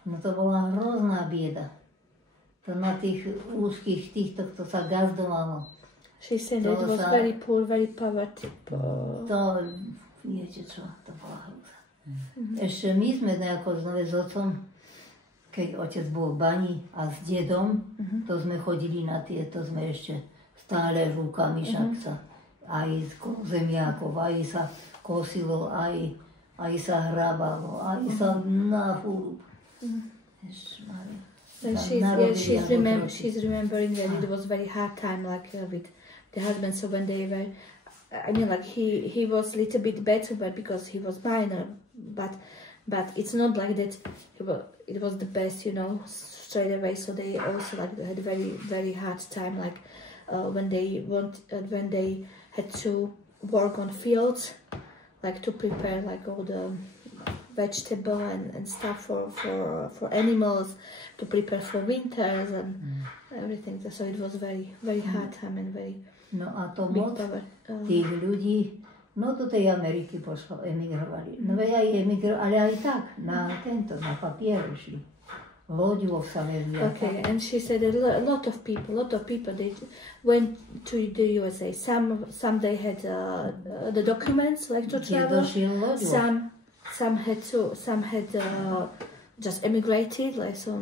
no to bola hrozná bieda. To na tých úzkých týchto, kto sa gazdovalo. She said it was very poor, very poverty. To, viete čo, to bola hrozná. Ešte my sme nejako znove s otcom, keď otec bol v bani a s dedom, to sme chodili na tie, to sme ešte stále rukami, však sa aj z zemiakov, aj sa kosilo, aj sa hrabalo, aj sa na fúru. And she's remembering that it was very hard time, like with the husband. So when they were, I mean, like he was a little bit better, but because he was minor, but it's not like that. It was the best, you know, straight away. So they also like had a very very hard time, like when they had to work on fields, like to prepare like all the vegetable and stuff for animals, to prepare for winters and everything. So it was very very hard time and very no a to moc tých ľudí, no do tej Ameriky emigrovali. No veď aj ale aj tak, na papier šli. Loďou sa vezli. Okay, and she said a lot of people, they went to the USA. Some they had the documents like to travel. Some had just emigrated, like so,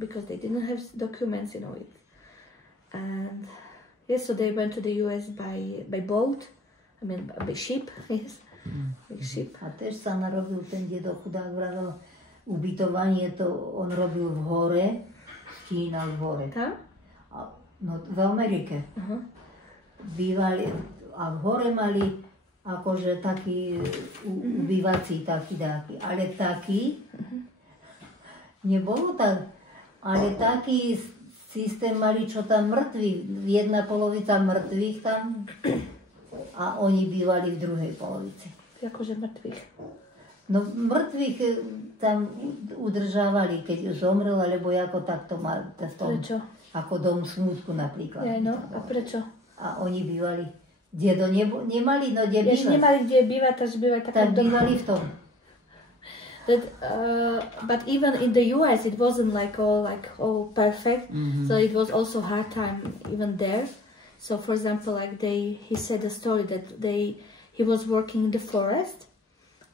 because they didn't have documents, you know. And yes, so they went to the US by boat. I mean, by ship. Yes, big ship. A tež sa narobil ten dedo chudák, vravel, ubytovanie to on robil v hore, stínal v hore. Tam? No v Amerike. Bývali a v hore mali akože taký ubývací taký dáky, ale taký, nebolo tak, ale taký systém mali, čo tam mŕtvi, jedna polovica mŕtvych tam a oni bývali v druhej polovici. Akože mŕtvych? No mŕtvych tam udržávali, keď zomrel, alebo ako takto mal. Prečo? Ako dom smútku napríklad. Ja, no, a prečo? A oni bývali. Dedo nemali, no kde bývať. Nemali kde bývať, takže bývali tak bývali v tom. But even in the US it wasn't like all perfect. So it was also hard time even there. So for example, like he said a story that he was working in the forest,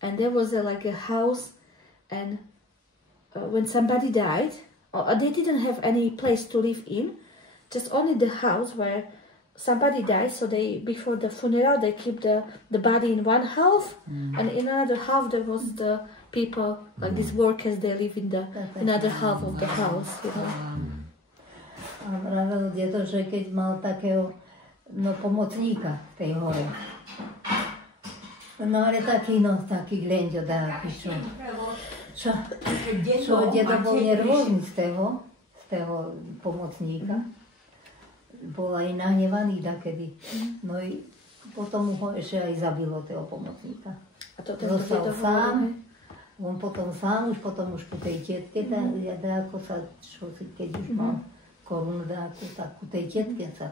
and there was a house, and when somebody died, they didn't have any place to live in, just only the house where somebody died. So before the funeral they keep the body in one half, and in another half there was the people, like these workers, they live in the another half of the house, you know. A vravel dedo, že keď mal takého pomocníka v tej hore. No ale taký glenďo dáky, čo dedo bol nervózny z toho pomocníka. Bol aj nahnevaný dakedy. No i potom ho ešte aj zabilo toho pomocníka. A to zostal sám. On potom sám, potom už ku tej tetke, dáko sa, keď už mal korunu dáku, tak ku tej tetke sa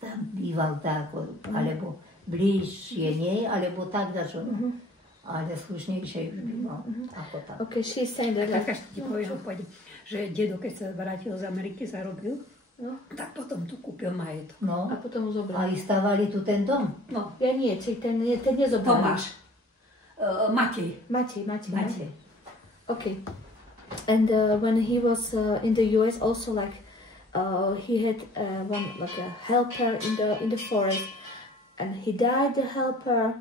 tam býval dáko, alebo bližšie nej, alebo tak dačo. Ale slušnejšie už býval, ako tak. Okay, she's saying that Tak až ti poviem, že dedo, keď sa vrátil z Ameriky, zarobil No. Tak potom tu kúpil majetok. No. A potom ho A zobral. i stavali tu ten dom. No, Ja nie, ten nezobrali. Tomáš. Matej. Matej. Okay. And when he was in the US, also like he had one like a helper in the forest, and he died. The helper,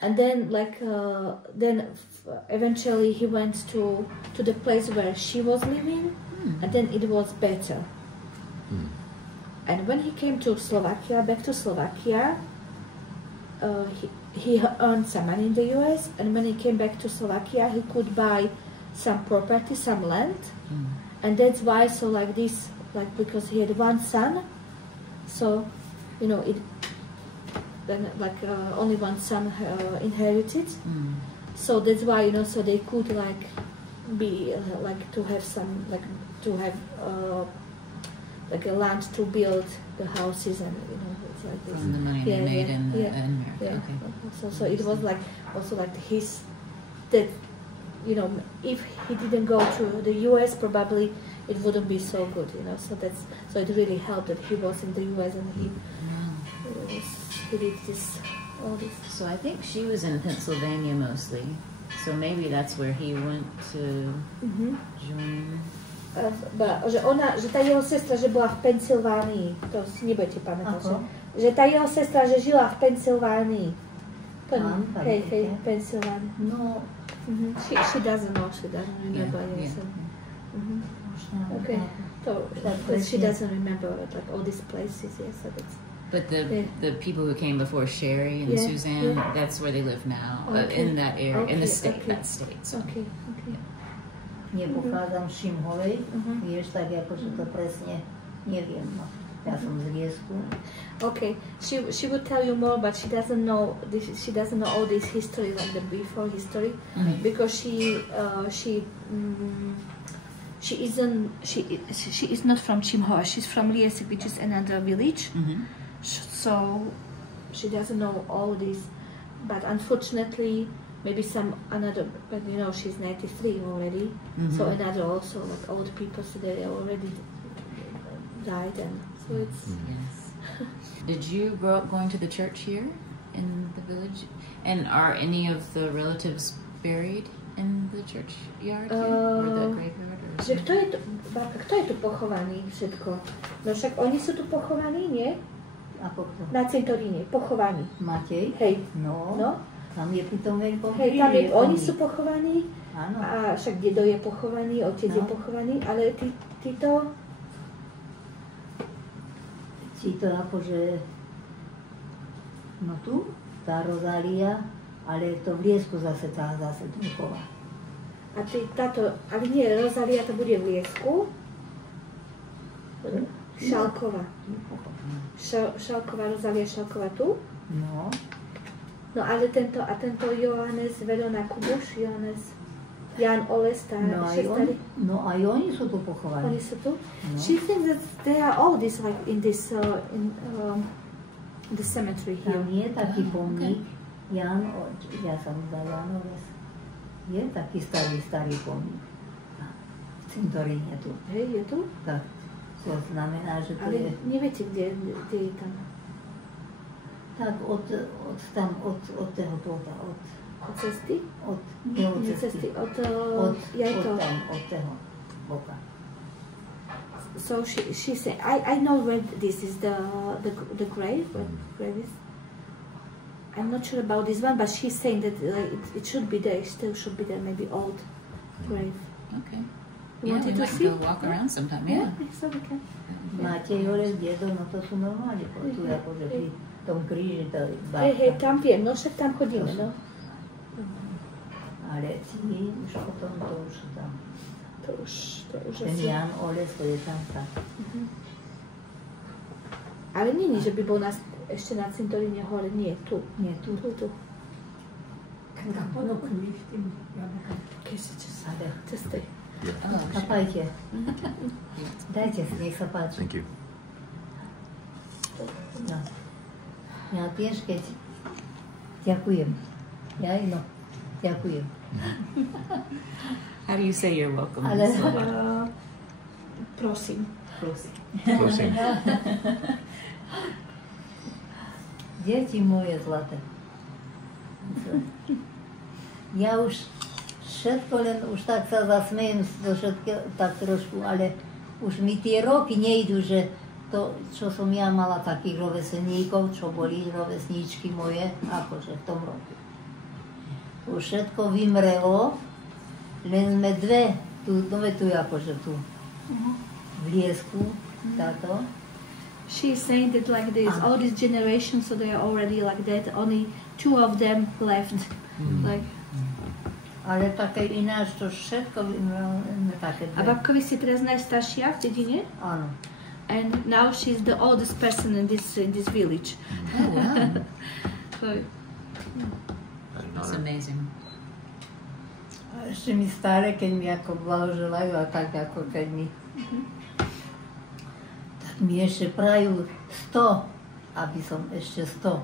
and then eventually he went to the place where she was living, and then it was better. And when he came to back to Slovakia, he earned some money in the US, and when he came back to Slovakia, he could buy some property, some land, and that's why. So like this, like because he had one son, so you know it. Then like only one son inherited, so that's why so they could like be like to have some like to have like a land to build the houses and it's like this. From the money they made in America. Yeah. Okay. So it was like also like his that if he didn't go to the US, probably it wouldn't be so good. So it really helped that he was in the US and he did all this. So I think she was in Pennsylvania mostly. So maybe that's where he went to join. Že tá jeho sestra, že bola v Pensylvánii, to si nebudete pamätať, že tá jeho sestra, že žila v Pensylvánii. Hej, Pensylvánii. No. She doesn't know, remember. Okay, so she doesn't remember like all these places, yes. So that's. But the people who came before Sherry and Suzanne, that's where they live now, in that area, in the state, that state. So. Okay. Nie pochádzam z Šimhovej, vieš, tak akože to presne neviem. No. Ja som z Liesku. Okay, she would tell you more, but she doesn't know this. She doesn't know all this history, like the before history, because she is not from Chimhova. She's from Liesik, which is another village. So she doesn't know all this, but unfortunately. Maybe some another, but she's 93 already. So another also like old people, so they already died, and so it's. Yes. Did you grow up going to the church here in the village? And are any of the relatives buried in the churchyard here, or the graveyard? Že kto je tu pochovaný všetko? No však oni sú tu pochovaní, nie? Ako kto? Na cintoríne, pochovaní. Matej? Hej. No. Tam je potom veľkom oni sú pochovaní, áno. A však dedo je pochovaný, otec je pochovaný, ale títo akože, no tu, tá Rozália, ale to v Liesku zase Dúková. A ale nie, Rozália to bude v Liesku, Šalková. Šalková, Rozália Šalková tu? No. No ale tento Johannes Verona Kubuš, Jan Oles, No aj oni sú tu pochovaní. Oni sú tu? No. She thinks that they are all this like in this the cemetery here. Tam je taký pomník, ja som za Jan Oles. Je taký starý pomník. V cintoríne tu. Hej, je tu? Tak, to znamená, že to je... Ale neviete, kde je tam? Tak od toho plota, od cesty? Nie od cesty. Od toho boka. So she said, I know where this is the grave. Grave is. I'm not sure about this one, but she's saying that it should be there. It still should be there. Maybe old grave. Okay. You wanted to see? Go walk around sometime. Yeah. So we can. Matej, Orez, dedo, no to sú normálne. Tu akože pri tom kríži to je bábka. Hej, tam viem, no však tam chodíme, no. Ale tí už potom, to už sú tam. To už Ten Jan Oles, to je tam. Ale nie, že by bol ešte na cintoríne hore, nie, tu. Nie, tu. Tu. Keď ponúkli v tým jablkom. Keď sa cestuje. Kapajte. Dajte si, nech sa páči. Thank you. No. Ja tiež keď ďakujem. Ďakujem. How do you say you're welcome? Ale Prosím. Prosím. Deti moje zlaté. Ja už všetko len, už tak sa zasmejem do všetkého, tak trošku, ale už mi tie roky nejdu, že to, čo som ja mala takých rovesníkov, čo boli rovesníčky moje, akože v tom roku. Už všetko vymrelo, len sme dve, tu akože tu, v Liesku, táto. She's saying that like this, all these generations, so they are already like that, only 2 of them left. Like. Ale také ináč, to všetko také dve. A babkovi si teraz najstaršia v dedine? Áno. And now she's the oldest person in this village. Oh, wow. So, That's amazing. A ešte mi stále, keď mi ako blahoželajú a tak ako keď mi... Tak mi ešte prajú 100, aby som ešte 100.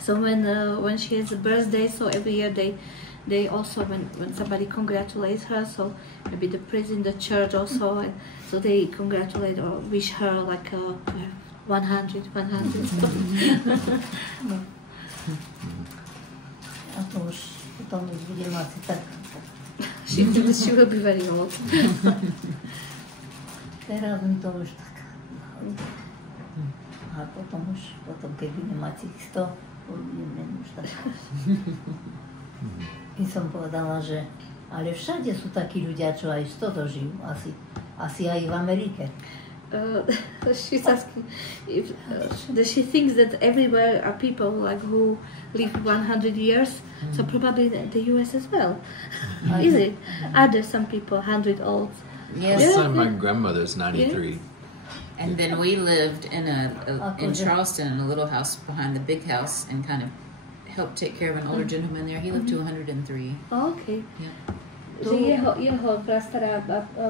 So when she has a birthday, so every year they also when somebody congratulates her, so maybe the priest in the church also, and so they congratulate or wish her like 100. A to už potom už budem asi tak. She will be very old. Teraz mi to už tak. A potom keď budem mať tých 100, budem už tak. I som povedala, že ale všade sú takí ľudia, čo aj 100 dožijú, asi aj v Amerike. She's asking if she thinks that everywhere are people like who live 100 years, so probably the US as well. Is it? Are there some people 100 old? Yes. My grandmother's 93. And then we lived in in Charleston in a little house behind the big house and kind of helped take care of an older gentleman there. He lived to 103. Oh, okay. Yeah. Že jeho prastará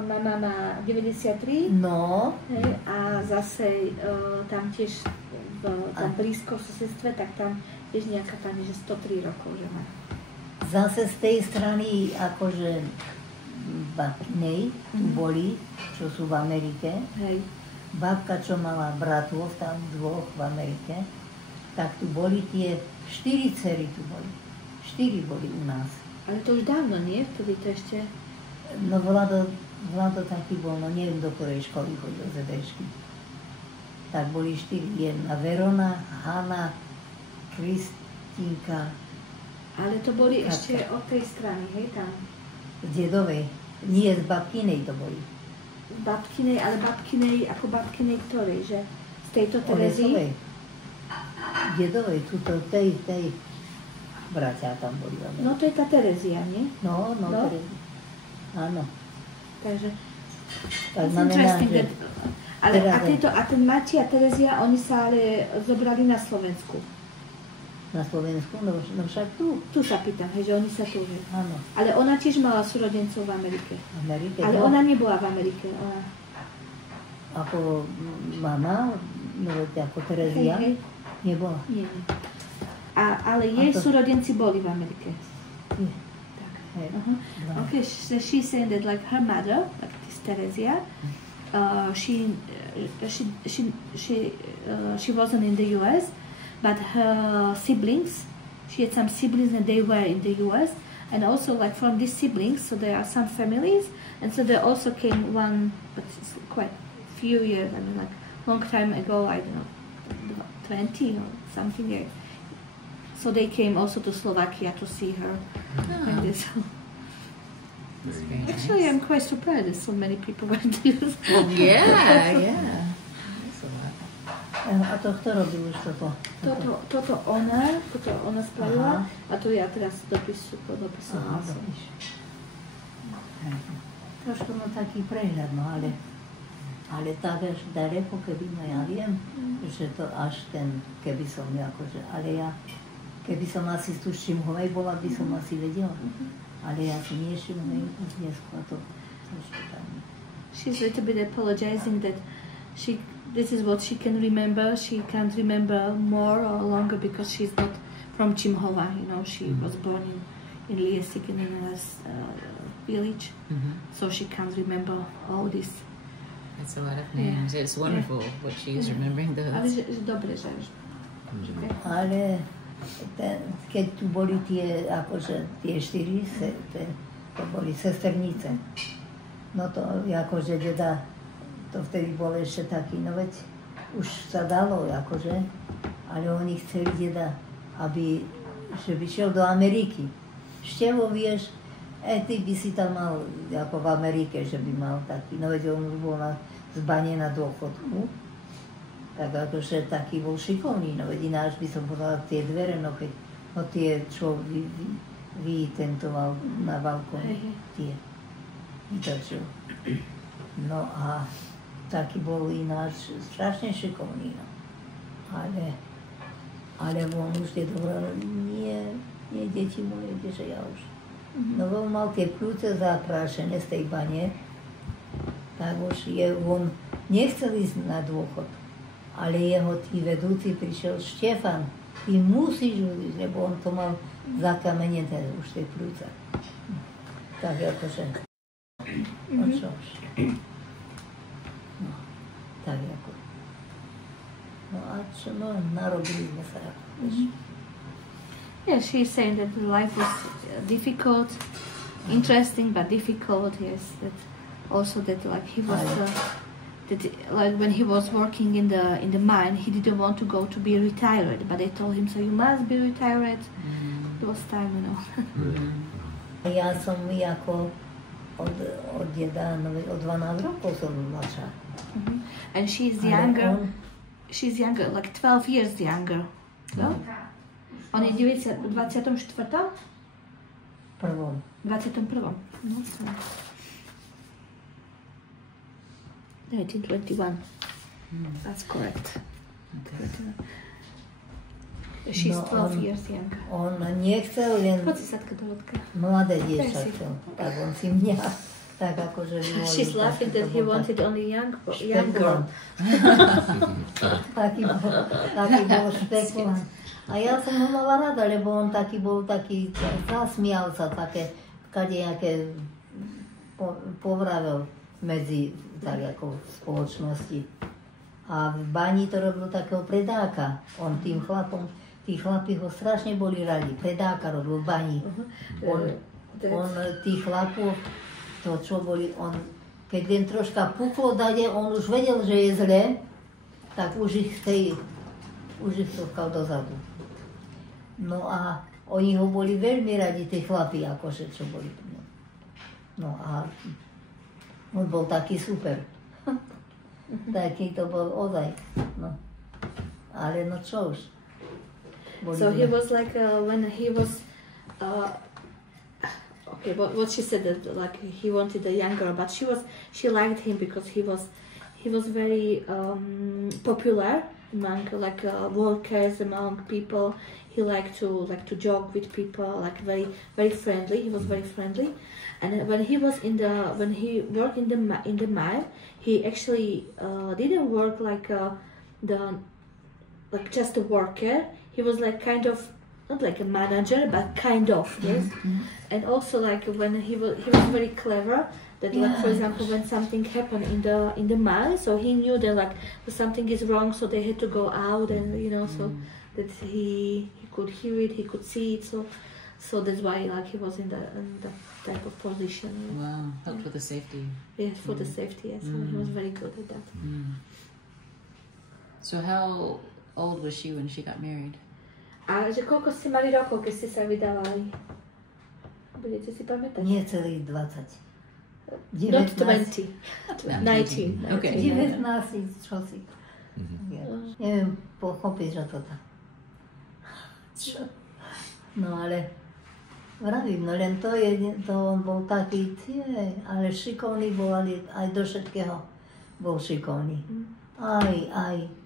mama má 93, No. a zase tam tiež tam blízko v susedstve, tak tam tiež nejaká pani, že 103 rokov, že má. Zase z tej strany akože babkinej boli, čo sú v Amerike. Hej. Babka, čo mala bratov, tam 2 v Amerike, tak tu boli tie 4 dcery tu boli. 4 boli u nás. Ale to už dávno, nie? Vtedy to ešte... No Vlado taký bol, no neviem, do ktorej školy chodil z Edešky. Tak boli 4, jedna Verona, Hanna, Kristínka. Ale to boli ešte od tej strany, hej, tam. Z dedovej, nie z babkinej to boli. Babkinej, ale ako babkinej ktorej, že? Z tejto Terezy? Olesovej. Dedovej, tuto tej bratia tam boli. No to je tá Terezia, nie? No. Terezia. Áno. Takže... Tak znamená, že... Ale a ten Mati a Terezia, oni sa ale zobrali na Slovensku. Na Slovensku? No však tu. Tu sa pýtam, hej, že oni sa tu, hej. Áno. Ale ona tiež mala súrodencov v Amerike. Ale no. ona nebola v Amerike. Ona... Ako mama, no ako Terezia, hej. Nebola. Nie. Ale jej súrodenci boli v Amerike. Tak. Hej. Okay, so she's saying that like her mother, like this Terezia, she wasn't in the US, but her siblings, she had some siblings and they were in the US, and also like from these siblings, so there are some families, and so there also came one, but it's quite few years, I mean like long time ago, I don't know, 20 or something there. So they came also to Slovakia to see her. And this. Actually, I'm quite surprised that so many people went to use. Yeah. A to kto robil už toto? Toto ona spravila, a to ja teraz dopisovala. Trošku taký prehľad, no ale tak až daleko, keby ja viem, že to až keby som akože, ale ja keby som asi tu Šimhovej bola, by som asi vedela. Ale ja som nie Šimhovej, dnesko to trošku tam. She's a little bit apologizing that this is what she can remember. She can't remember more or longer because she's not from Čimhova. You know, she was born in Liesik in a village, so she can't remember all these That's a lot of names. It's wonderful what she is remembering Ale those. že dobre, že Ale keď tu boli tie, akože tie 4, to boli sesternice. No to akože deda, to vtedy bol ešte taký, no veď už sa dalo, akože, ale oni chceli deda, aby, že by šiel do Ameriky. Števo, vieš, ty by si tam mal, ako v Amerike, že by mal taký, no veď on bol z bane na dôchodku, tak akože taký bol šikovný, no veď ináč by som povedala tie dvere, no keď, no tie, čo vytentoval na balkóne, tie vytočil. No a taký bol ináč strašne šikovný, no. Ale on už tie dobré, nie, deti moje, kdeže ja už. No on mal tie pľúce zaprášené z tej bane, tak už on nechcel ísť na dôchod. Ale jeho tí vedúci prišiel, Štefan, ty musíš ísť, lebo on to mal zakamenené už tie pľúce. Tak akože, no čož. No, tak ako. No a čo, no, narobili sme sa ako, Yeah, she's saying that life was difficult, interesting but difficult. Yes, that also that like he was that like when he was working in the mine, he didn't want to go to be retired, but they told him, so you must be retired. It was time, you know. Ja som ako od deda, od 12 rokov som mladšia. And she's younger. She's younger, like 12 years younger. 12? On je 24. Prvom. 21. No, so. 1921. That's correct. Okay. She's 12 years younger. On nechcel len Poď si, Sadka Dorotka. mladé dievčatko. Tak on si mňa tak akože vyvolil. She's laughing that he wanted only young girl. Taký bol špekulant. A ja som ho mala rada, lebo on bol taký, zasmial sa, také kadejaké povravel medzi, tak ako v spoločnosti. A v bani to robil takého predáka. On tým chlapom, tí chlapi ho strašne boli radi. Predáka robil v bani. On tých chlapov, to čo boli, on, keď len troška puklo dade, on už vedel, že je zle, tak už ich tokal dozadu. No a oni ho boli veľmi radi, tí chlapi, akože, čo boli. No a on bol taký super. Taký to bol ozaj. No. Ale no čo už. So he was like, when he was, okay, what she said, that like he wanted a younger, but she liked him because he was very popular among like workers, among people. He liked to joke with people, like very very friendly. He was very friendly, and when he worked in the mine, he actually didn't work like just a worker. He was like kind of not like a manager, but kind of, yes. And also like when he was very clever. That like for example when something happened in the mine, so he knew that like something is wrong, so they had to go out and so that he could hear it, he could see it, so that's why like he was in that type of position. Wow, helped with the safety. Yes, for the safety. Yes, so he was very good at that. So how old was she when she got married? A že koľko ste mali rokov, keď ste sa vydávali? Budete si pamätať? Nie celých 20. Not 20. 19. Okay. 19, čosi. Neviem pochopiť, že to tak. No ale vravím, no len to on bol taký, ale šikovný bol, ale aj do všetkého bol šikovný. Aj,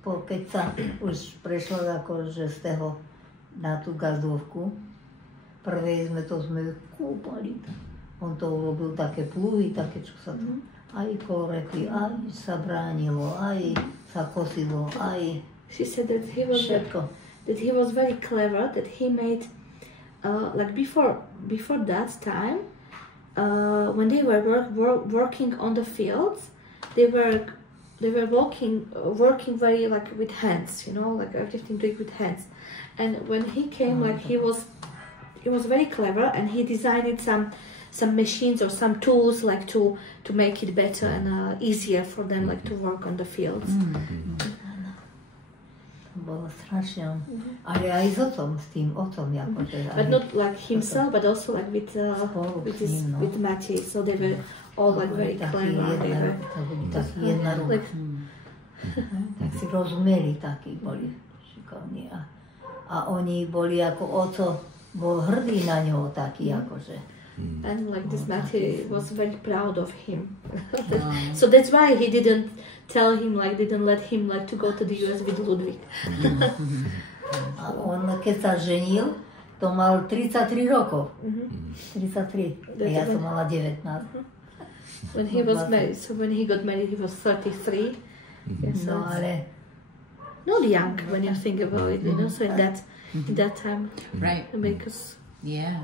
keď sa už prešlo akože z toho na tú gazdovku, prvé sme kúpali. On to urobil také pluhy, také čo sa to, aj korety, aj sa bránilo, aj sa kosilo, aj She said that he was very clever, that he made like before that time when they were working on the fields, they were working very like with hands, you know, like everything doing with hands. And when he came, like he was very clever, and he designed some machines or some tools like to make it better and easier for them like to work on the fields. Bolo strašne. Ale aj s otcom, akože. But not like himself, but also like with Matty. So they were all like very clever. Taký jedna ruka. Tak si rozumeli, takí boli šikovní. A oni boli ako oco, bol hrdý na ňo, taký akože. And like this Matty was very proud of him. So that's why he didn't let him like to go to the US with Ludwig. A on, keď sa ženil, to mal 33 rokov. 33. A ja som mala 19. When he was married, so when he got married, he was 33. Yes, No, ale not young when you think about it, you know. So in that time, Right. because Yeah.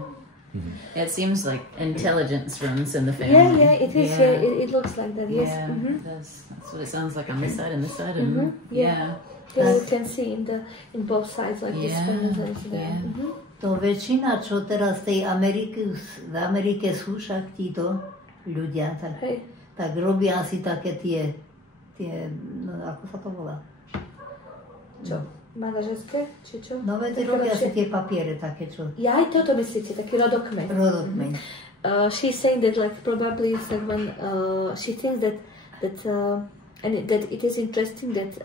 It seems like intelligence runs in the family. yeah, it is. Yeah, it looks like that. Yes. Yeah, it does. That's what it sounds like on this side and this side. And Yeah. Yeah, you can see in both sides like this family is there. Yeah. to väčšina, čo teraz v Amerike sú však títo ľudia, tak robia si také tie, no ako sa to volá? Čo? Manažerské? Či čo? No veď robia si tie papiere také, čo? Ja aj toto myslíte, taký rodokmeň. Rodokmeň. She's saying that like probably it's like when she thinks that it is interesting that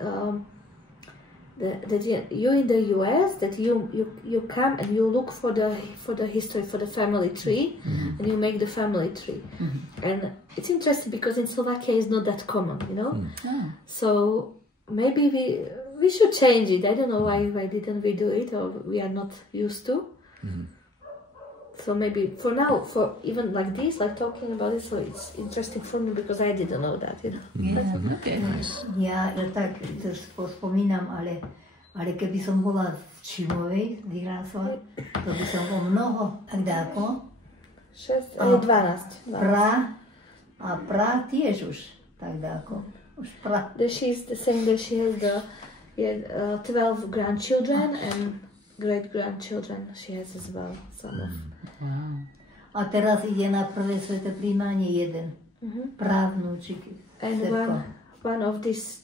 you in the US that you come and you look for the history, for the family tree, and you make the family tree. And it's interesting because in Slovakia it's not that common, you know. So maybe we should change it. I don't know why didn't we do it, or we are not used to. So maybe for now, for even like this, like talking about it, so it's interesting for me because I didn't know that, you know. Yeah. Okay. Ja tak to spomínam, ale keby som bola v Čimovej, vyrásla, to by som bol mnoho, tak dáko. 12. Pra tiež už, tak dáko. Už pra. She's saying that she has 12 grandchildren and great-grandchildren she has as well. Wow. A teraz ide na prvé sveté príjmanie jeden. Právnúčik. And one of this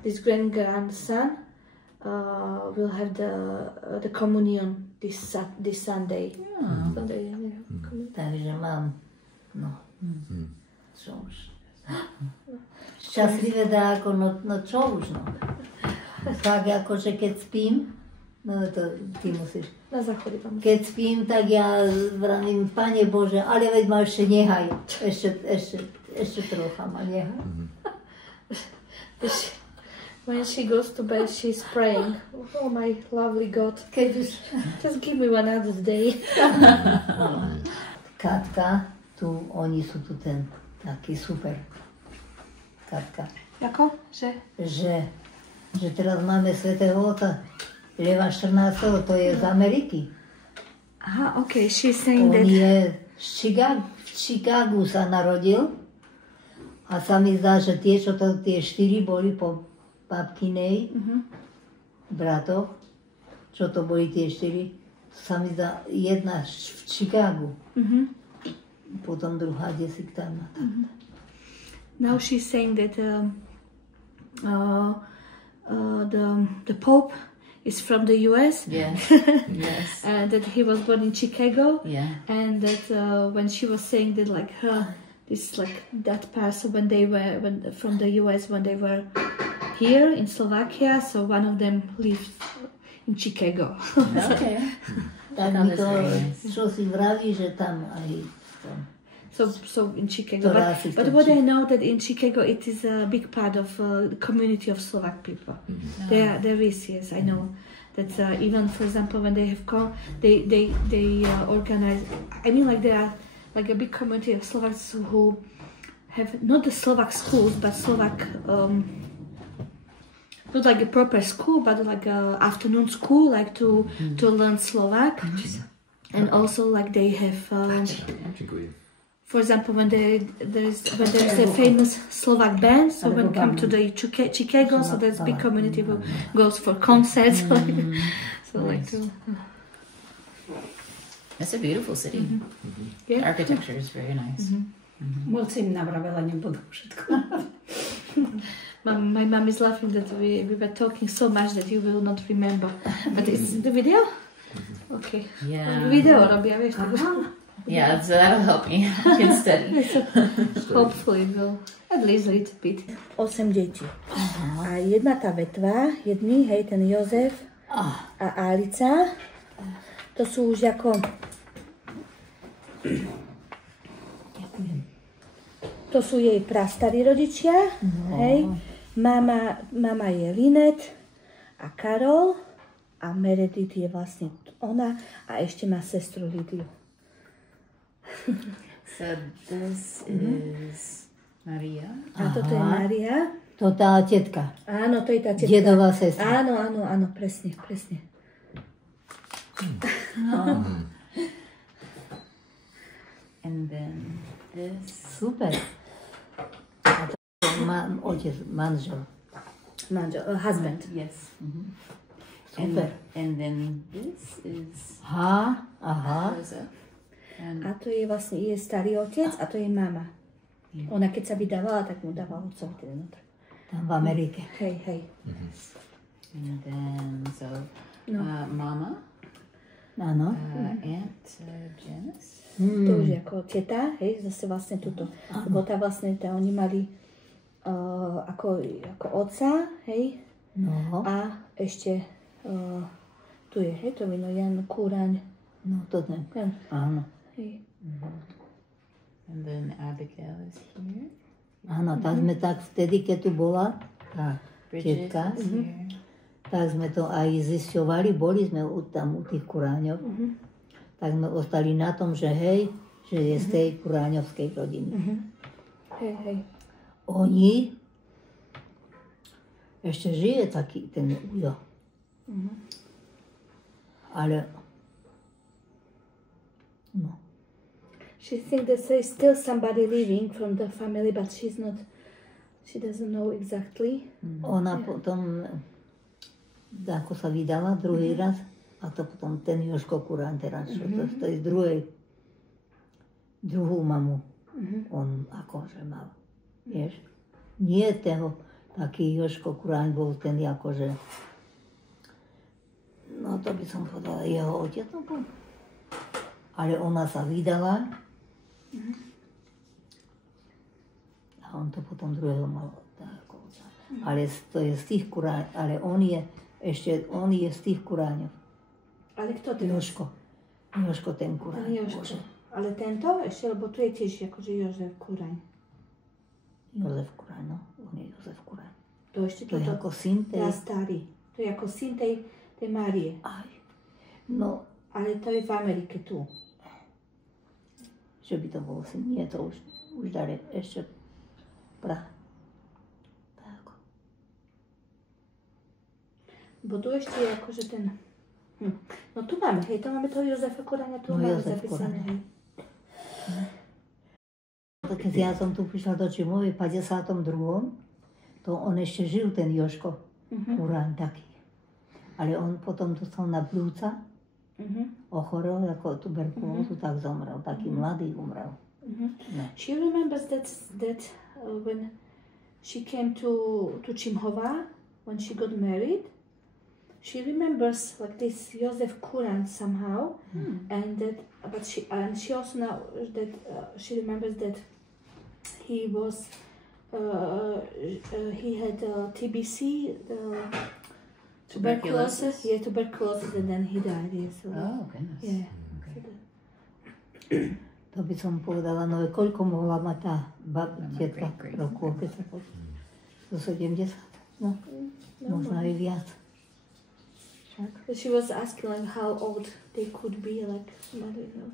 great-grandson will have the communion this Sunday. Takže mám, čo už. Šťastlivé dáko, no čo už, no. Tak akože keď spím, no to ty musíš. Na záchode vám. Keď spím, tak ja vravím, Pane Bože, ale veď ma ešte nehaj. Ešte trocha ma nehaj. When she goes to bed, she's praying, oh my lovely God, just give me one other day. Katka, oni sú tu taký super. Katka. Jako? Že teraz máme svätého Otca Leva 14. To je z Ameriky. Aha, okay, she's saying On je v Chicagu sa narodil a sa mi zdá, že tie 4 boli po babkinej bratoch, čo to boli tie 4, sa mi zdá jedna v Chicagu. Potom druhá desítka. Now she's saying that the Pope is from the US. Yes. Yes. And that he was born in Chicago. Yeah. And that when she was saying that like that person when from the US when they were here in Slovakia, so one of them lived in Chicago. Okay. Tak mi to, čo si vraví, že tam aj So in Chicago, but what I know that in Chicago it is a big part of the community of Slovak people. There is, yes, I know that even for example when they have they organize. I mean, like there are like a big community of Slovaks who have not the Slovak schools but Slovak. Not like a proper school, but like a afternoon school, like to learn Slovak, and also like they have. for example, when there's a famous Slovak band, so when come to the Chicago, so there's big community who goes for concerts. So like to. That's a beautiful city. Yeah. The architecture is very nice. Moc im navravela, nebudú všetko. My mom is laughing that we were talking so much that you will not remember. But it's the video? Okay. Yeah. Video robia, vieš. Yeah, so that'll help me. I can study. Hopefully it will at least a little bit. 8 detí. A jedna tá vetva, jedný, hej, ten Jozef a Alica, to sú už ako... To sú jej prastarí rodičia, hej. Mama je Linet a Karol a Meredith je vlastne ona a ešte má sestru Lidiu. So this is Maria. A toto je Maria. To tá tetka. Áno, to je tá tetka. Dedová sestra. Áno, presne. And then this. Super. A to otec, manžel. Husband. Yes. Super. And then this is Aha. Rosa. A to je vlastne je starý otec a to je mama. Ona keď sa vydávala, tak mu dávala otcovi teda vnútro. Tam v Amerike. Hej. And then, so, Mama, Áno. Aunt Janice. To už je ako teta, hej, zase vlastne tuto. Lebo tá vlastne, oni mali ako otca, hej. No. A ešte tu je, hej, to vino Jan Kúraň. No, to ten. Áno. Hej. And then Abigail is here. Áno, tak sme tak vtedy, keď tu bola tá Bridget tetka, is here. tak sme to aj zisťovali, boli sme tam u tých kuráňov, tak sme ostali na tom, že hej, že je z tej kuráňovskej rodiny. Hej. Oni, ešte žije taký ten ujo. Ale, no. She thinks that there is still somebody living from the family, but she doesn't know exactly. Ona potom, ako sa vydala druhý raz, a to potom ten Jožko Kurán teraz, čo to je druhú mamu, on akože mal, vieš. Nie toho, taký Jožko Kurán bol ten akože, no to by som povedala, jeho otec to bol. Ale ona sa vydala, a on to potom druhého mal. Ale to je z tých kuráňov, ale on je z tých kuráňov. Ale kto to je? Jožko ten kuráň. Jožko. Ale tento ešte, lebo tu je tiež akože Jozef Kúraň. Jozef Kúraň, no. On je Jozef Kúraň. To ešte To je ako syn tej... starý. To je ako syn tej Márie. Aj. No. Ale to je v Amerike tu. Že by to bol syn. Nie, to už dali ešte Praha. Tak. Bo tu ešte je akože ten... No tu máme, hej, to máme toho Jozefa Kúraňa, tu máme zapísané, hej. Keď ja som tu prišla do Čimovy v 52. To on ešte žil, ten Jožko Kúraň taký. Ale on potom dostal na pľúca, ochorel ako tuberkulózu, tak zomrel. Taký mladý umrel. No. She remembers that when she came to Čimhova, when she got married, she remembers like this Jozef Kúraň somehow, and she also now that she remembers that he was he had TBC, tuberculosis, and then he died. Yeah, so, Goodness. yeah. To by som povedala, no koľko mohla mať tá tetka rokov, keď sa do 70, no, možno aj viac. She was asking like how old they could be, like.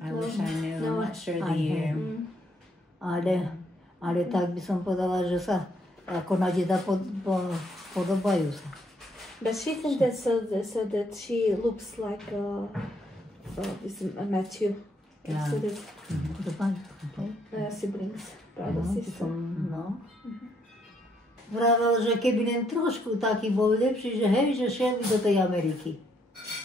I wish I knew. I'm not sure the year. Ale tak by som povedala, že sa ako na deda podobajú sa. But she thinks that so that she looks like this Matthew. Yeah. So that, Podobajú. They are siblings, brother, No, sister. no. Vravel, že keby len trošku taký bol lepší, že hej, že šiel by do tej Ameriky.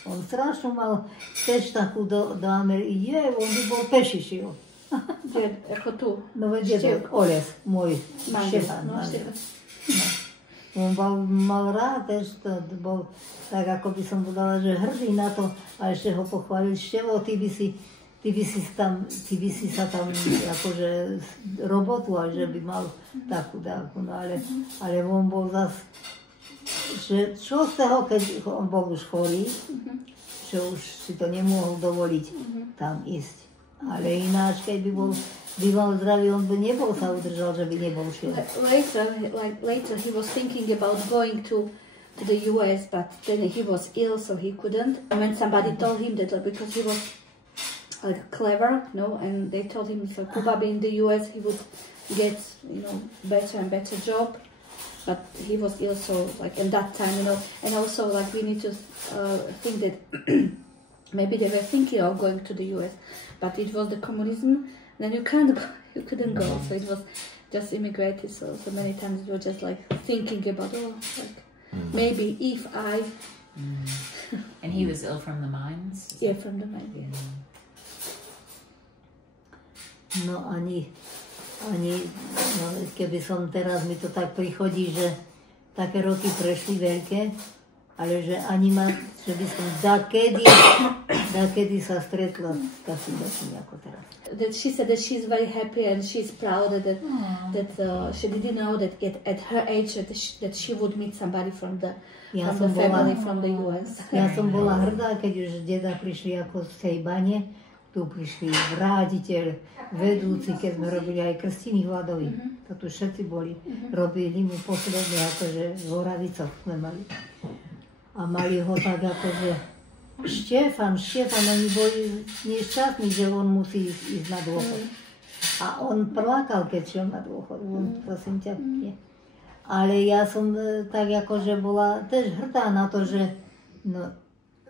On strašne mal tež takú do Ameriky. On by bol peši šiel. Djed, ako tu. No veď dedok, Oles, môj Manžel, Štefan. no, manžel. Štefan. On mal rád, tež to bol tak, ako by som povedala, že hrdý na to a ešte ho pochválil. Števo, ty by si sa tam akože robotu, a že by mal takú dávku. No ale on bol zas, že čo z toho, keď on bol už chorý, že už si to nemohol dovoliť tam ísť. Ale ináč, keď by mal zdravý, on by nebol sa udržal, že by nebol šiel. Later he was thinking about going to the US, but then he was ill, so he couldn't. And when somebody told him that, because he was clever, and they told him so probably in the US he would get, better and better job. But he was ill, so in that time, and also we need to think that maybe they were thinking of going to the US, but it was the communism. Then you couldn't go, so it was just immigrated. So many times we were just thinking about maybe if I. And he was ill from the mines? Yeah, from the mines. Yeah. No ani, keby som teraz, mi to tak prichodí, že také roky prešli veľké, ale že ani že by som dakedy sa stretla s takým ako teraz. That she said that she's very happy and she's proud that she didn't know that at her age that she would meet somebody from the family from the US. Ja som bola hrdá, keď už deda prišli ako z tej bane, tu prišli vráditeľ, vedúci, keď sme robili aj krstiny Vladovi. To tu všetci boli. Robili mu posledne, akože v Horavicoch sme mali. A mali ho tak akože Štefan, oni boli nešťastní, že on musí ísť na dôchod. A on plakal, keď šiel na dôchod. Prosím ťa, nie. Ale ja som tak akože bola tež hrdá na to, že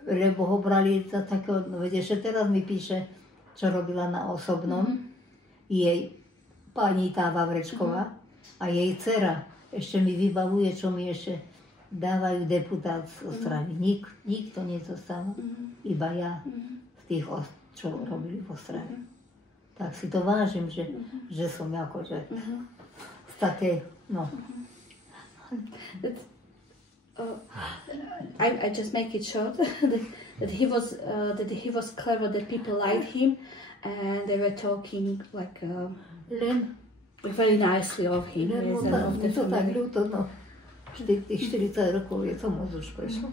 lebo ho brali za takého, veď ešte teraz mi píše, čo robila na Osobnom, jej pani tá Vavrečková a jej dcera. Ešte mi vybavuje, čo mi ešte dávajú deputát z Ostravy. Nikto nezostal, iba ja z tých, čo robili v Ostrave. Tak si to vážim, že som akože z také, I just make it short that he was clever, that people liked him, and they were talking very nicely of him. To tak ľúto, tých 40 rokov je to moc už prešlo.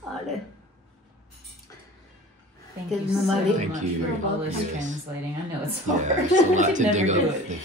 Ale Thank you so much Thank you. for all this translating. I know it's hard. Yeah, it's a lot to Never dig do up. it.